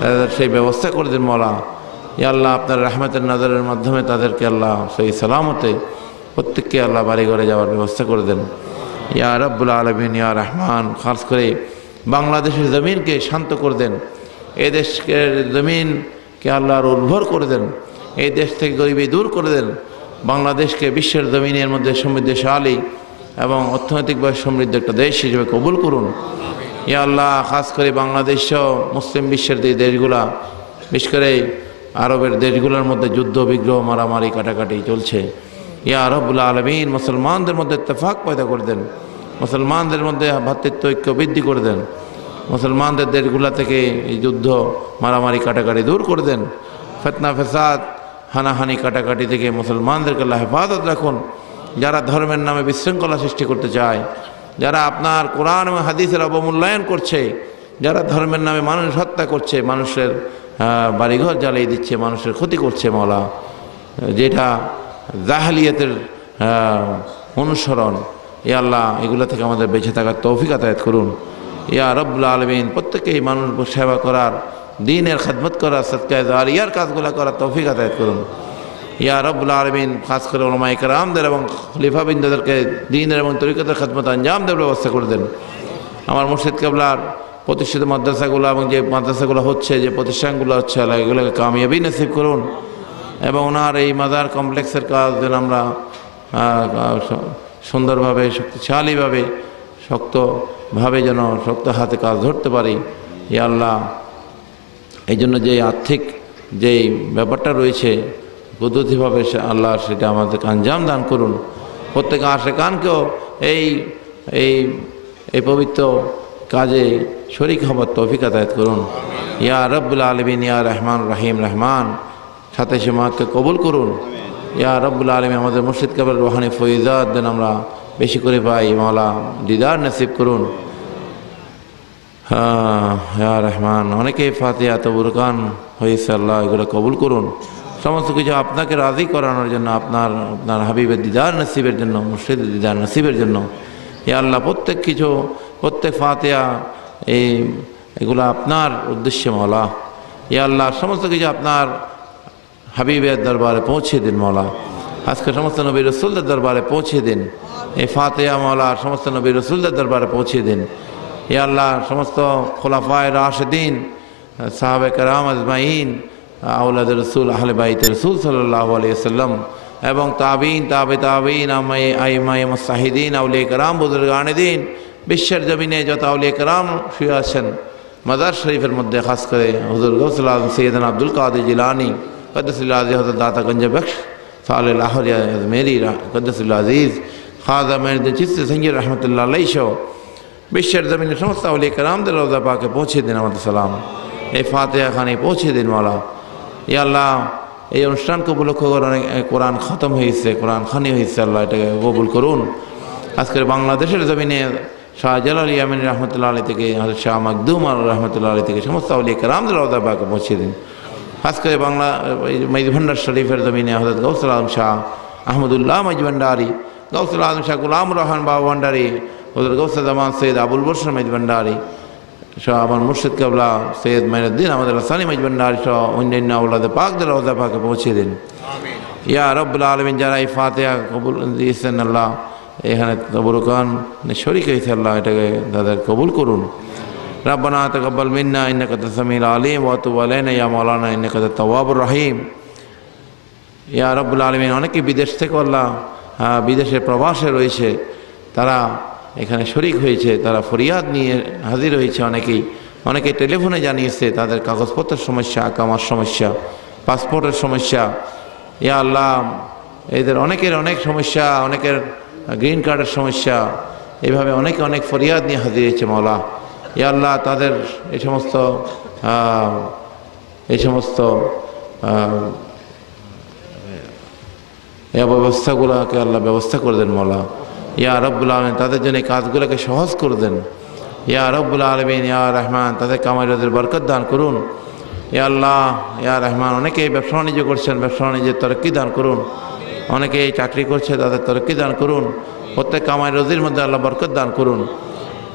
তাদের সেই ব্যবস্থা করে দেন মওলা। ইয়া আল্লাহ আপনার রহমতের নজরের মাধ্যমে তাদেরকে আল্লাহ সহি সালামতে প্রত্যেককে আল্লাহ বাড়িঘরে যাওয়ার ব্যবস্থা করে দেন। ইয়া রব্বুল আলামিন, ইয়া রহমান খাস করে বাংলাদেশের জমিনকে শান্ত করে দেন। এই দেশের জমিনকে আল্লাহর উর্বর করে দেন। এই দেশ থেকে গরিবি দূর করে দেন। বাংলাদেশকে বিশ্বের জমিনের মধ্যে সমৃদ্ধশালী এবং অর্থনৈতিকভাবে সমৃদ্ধ একটা দেশ হিসেবে কবুল করুন। ইয়া আল্লাহ খাস করে বাংলাদেশ সহ মুসলিম বিশ্বের যে দেশগুলা, বিশেষ করে আরবের দেশগুলোর মধ্যে যুদ্ধ বিগ্রহ, মারামারি, কাটাকাটি চলছে। ইয়া রব্বুল আলামিন মুসলমানদের মধ্যে ইত্তেফাক পয়দা করে দেন। মুসলমানদের মধ্যে ভ্রাতৃত্ব ঐক্য বৃদ্ধি করে দেন। মুসলমানদের দেশগুলা থেকে এই যুদ্ধ, মারামারি, কাটাকাটি দূর করে দেন। ফিতনা ফসাদ, হানাহানি, কাটাকাটি থেকে মুসলমানদেরকে আল্লাহ হেফাজত রাখুন। যারা ধর্মের নামে বিশৃঙ্খলা সৃষ্টি করতে চায়, যারা আপনার কোরআন এবং হাদিসের অবমূল্যায়ন করছে, যারা ধর্মের নামে মানুষ হত্যা করছে, মানুষের বাড়িঘর জ্বালিয়ে দিচ্ছে, মানুষের ক্ষতি করছে মওলা, যেটা জাহেলিয়াতের অনুসরণ, ইয়া আল্লাহ এগুলো থেকে আমাদের বেঁচে থাকার তৌফিক আদায়াত করুন। ইয়া রব্বুল আলামিন প্রত্যেকেই মানুষ সেবা করার, দ্বীনের খেদমত করার, সদকায়ে জারিয়ার কাজগুলো করার তৌফিক আদায়াত করুন। ইয়া রব্বুল আলামিন খাস করে উলামায়ে কেরামদের এবং খলিফাবৃন্দদেরকে দ্বীনের এবং তরিকতের খেদমত আঞ্জাম দেওয়ার ব্যবস্থা করে দেন। আমার মুর্শিদ কেবলার প্রতিষ্ঠিত মাদ্রাসাগুলো এবং যে মাদ্রাসাগুলো হচ্ছে, যে প্রতিষ্ঠানগুলো হচ্ছে, আল্লাহ এগুলোকে কামিয়াবি নসিব করুন এবং ওনার এই মাজার কমপ্লেক্সের কাজ যেন আমরা সুন্দরভাবে শক্তিশালীভাবে শক্তভাবে যেন শক্ত হাতে কাজ ধরতে পারি। ইয়া আল্লাহ, এই জন্য যে আর্থিক যেই ব্যাপারটা রয়েছে পদ্ধতিভাবে আল্লাহ সেটা আমাদেরকে আঞ্জাম দান করুন। প্রত্যেক আশিকানকেও এই এই এই পবিত্র কাজে শরীক হবার তৌফিক আতায়াত করুন। ইয়া রব্বুল আলামিন, ইয়া রহমান রহিম, রহমান সাথে সে মাকে কবুল করুন। ইয়া রব্বুল আলামিন, আমাদের মুর্শিদ কেবল রুহানি ফয়জাত যেন আমরা বেশি করে পাই, মাওলা দিদার নসিব করুন। ইয়া রহমান, অনেকেই ফাতিহা তবরকান হয়েছে, আল্লাহ এগুলো কবুল করুন। সমস্ত কিছু আপনাকে রাজি করানোর জন্য, আপনার হাবিবের দিদার নসিবের জন্য, মুর্শিদের দিদার নসিবের জন্য। ইয়া আল্লাহ, প্রত্যেক কিছু, প্রত্যেক ফাতিহা এগুলো আপনার উদ্দেশ্যে মাওলা। ইয়া আল্লাহ, সমস্ত কিছু আপনার হাবিবের দরবারে পৌঁছে দিন মাওলা। আজকে সমস্ত নবী রসুলদের দরবারে পৌঁছে দিন। এই ফাতিহা মাওলা সমস্ত নবী রসুলদের দরবারে পৌঁছে দিন। ইয়া আল্লাহ, সমস্ত খুলাফায়ে রাশিদিন, সাহাবে কেরাম আজমাইন, আওলাদ রসুল, আহলে বাইতে রসুল সাল্লাল্লাহু আলাইহি ওয়াসাল্লাম এবং তাবিন, তাবিঈন, আইম্মায়ে মুজতাহিদিন, আউলিয়া কেরাম, বুজুর্গানে দিন, বিশ্বের জমিনে যত আউলিয়া কেরাম শুয়ে আছেন মাজার শরীফের মধ্যে, খাস করে হুজুর গৌসুল আজম সৈয়দনা আব্দুল কাদের জিলানী কদ্দাসুল্লাহ আজিজ, হযরত দাতা গঞ্জ বখশ সালে লাহোর আজমেরি কদ্দাসুল্লাহ আজিজ, খাজা মঈনুদ্দিন চিশতি সঞ্জীর রহমতুল্লাহ আলাইহি সহ বিশ্বের জমিনে সমস্ত আউলিয়া কেরামদের রওজা পাকে পৌঁছে দিন আমাদের সালাম। এই ফাতিহা খানি পৌঁছে দিন মাওলা। ইয়া আল্লাহ, এই অনুষ্ঠানকে উপলক্ষ করে অনেক কোরআন খতম হয়েছে, কোরআন খানি হয়েছে, আল্লাহ এটাকে কবুল করুন। আজকের বাংলাদেশের জমিনে শাহজালাল ইয়ামিনী রহমতুল্লাহ আলী থেকে শাহ মাকদুম রহমতুল্লাহ আলী থেকে সমস্ত আউলিয়া কেরামদের রওজা পাকে পৌঁছে দিন। আজকে বাংলা মেজভান্ডার শরীফের জমিনে হযরত গৌসুল আজম শাহ আহমদুল্লাহ মেজভান্ডারী, গৌসুল আজম শাহ গুলাম রহমান বাবা ভান্ডারী, হযরত গৌসে জামান সৈয়দ আবুল বশর মেজভান্ডারী সহ আমার মুর্শিদ কেবলা সৈয়দ মাইনুদ্দিন আমাদের হাসানী মেজভান্ডারী সহ অন্যান্য আওলাদে পাকদের রওজা পাকে পৌঁছে দিন। ইয়া রব্বুল আলামিন, যারা এই ফাতিহা কবুল দিয়েছেন আল্লাহ, এখানে তবরকান শরীক হয়েছে আল্লাহ, এটাকে তাদের কবুল করুন। রব্বানা তাকাব্বাল মিন্না ইন্নাকা আনতাস সামিউল আলিম ওয়া তুব আলাইনা ইয়া মাওলানা ইন্নাকা আনতাত তাওয়াবুর রহিম। ইয়া রব্বুল আলামিন, অনেকে বিদেশ থেকে আল্লাহ বিদেশের প্রবাসে রয়েছে, তারা এখানে শরীক হয়েছে, তারা ফরিয়াদ নিয়ে হাজির হয়েছে। অনেকে টেলিফোনে জানিয়েছে তাদের কাগজপত্রের সমস্যা, আকামার সমস্যা, পাসপোর্টের সমস্যা। ইয়া আল্লাহ, এদের অনেকের অনেক সমস্যা, অনেকের গ্রিন কার্ডের সমস্যা, এইভাবে অনেকে অনেক ফরিয়াদ নিয়ে হাজির হয়েছে মাওলা। ইয়া আল্লাহ, তাদের এই সমস্ত ব্যবস্থাগুলোকে আল্লাহ ব্যবস্থা করে দেন মাওলা। ইয়া রব্বুল আলামিন, তাদের জন্য এই কাজগুলোকে সহজ করে দেন। ইয়া রব্বুল আলামিন, ইয়া রহমান, তাদের কামাই রোজের বরকত দান করুন। ইয়া আল্লাহ, ইয়া রহমান, অনেকেই ব্যবসা বাণিজ্য করছেন, ব্যবসা বাণিজ্যের তরক্কি দান করুন। অনেকেই চাকরি করছে, তাদের তরক্কি দান করুন। প্রত্যেক কামাই রোজির মধ্যে আল্লাহ বরকত দান করুন।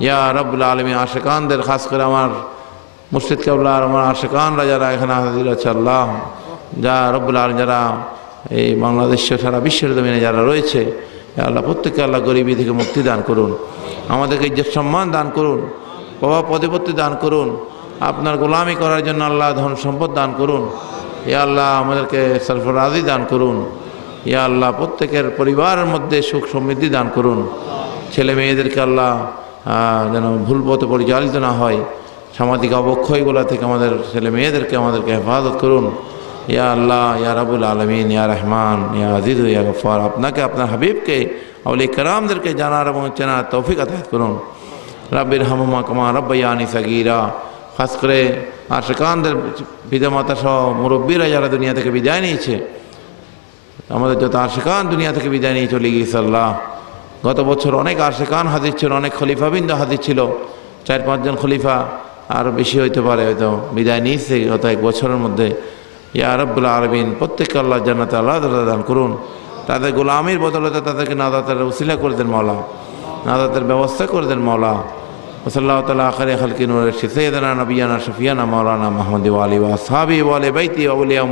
ইয়া রব্বুল আলামিন, আশিকানদের, খাস করে আমার মুর্শিদ কেবলা আর আমার আশিকানরা যারা এখানে হাজির আছে আল্লাহ, যা রব্বুল আলামিন, যারা এই বাংলাদেশ সারা বিশ্বের জমিনে যারা রয়েছে আল্লাহ, প্রত্যেককে আল্লাহ গরিবী থেকে মুক্তি দান করুন। আমাদেরকে ইজ্জত সম্মান দান করুন, প্রভাব প্রতিপত্তি দান করুন। আপনার গোলামি করার জন্য আল্লাহ ধন সম্পদ দান করুন। ইয়া আল্লাহ, আমাদেরকে সরফরাজি দান করুন। ইয়া আল্লাহ, প্রত্যেকের পরিবারের মধ্যে সুখ সমৃদ্ধি দান করুন। ছেলে মেয়েদেরকে আল্লাহ যেন ভুল পথে পরিচালিত না হয়, সামাজিক অবক্ষয়গুলো থেকে আমাদের ছেলে মেয়েদেরকে আমাদেরকে হেফাজত করুন। ইয়া আল্লাহ, ইয়া রাব্বুল আলামিন, ইয়া রহমান, ইয়া আজিজ, ইয়া গফফার, আপনাকে, আপনার হাবিবকে, আউলিয়া কেরামদেরকে জানার এবং চেনার তৌফিক আতায়াত করুন। রাব্বির হামুমা কামা রাব্বায়ানি সাগীরা, খাস করে আশিকানদের পিতামাতা সহ মুরব্বীরা যারা দুনিয়া থেকে বিদায় নিয়েছে, আমাদের যত আশিকান দুনিয়া থেকে বিদায় নিয়ে চলে গিয়েছে আল্লাহ। গত বছর অনেক আশিকান হাজির ছিল, অনেক খলিফাবৃন্দ হাজির ছিল, 4-5 জন খলিফা আরও বেশি হইতে পারে, হয়তো বিদায় নিয়েছে গত 1 বছরের মধ্যে। ইয়া রাব্বুল আলামিন, প্রত্যেককে আল্লাহ জান্নাতে আল্লাহ দান করুন। তাদের গোলামির বদলতে তাদেরকে নাজাতের উসিলা করে দেন মাওলা, নাজাতের ব্যবস্থা করে দেন মাওলা। সাল্লাল্লাহু তাআলা আখিরি খালকি নূর সাইয়্যিদানা নবিয়ানা শফিয়ানা মাওলানা মুহাম্মদ ওয়া আলিহি ওয়া আসহাবিহি ওয়া আলি বাইতি ওয়া আউলিয়া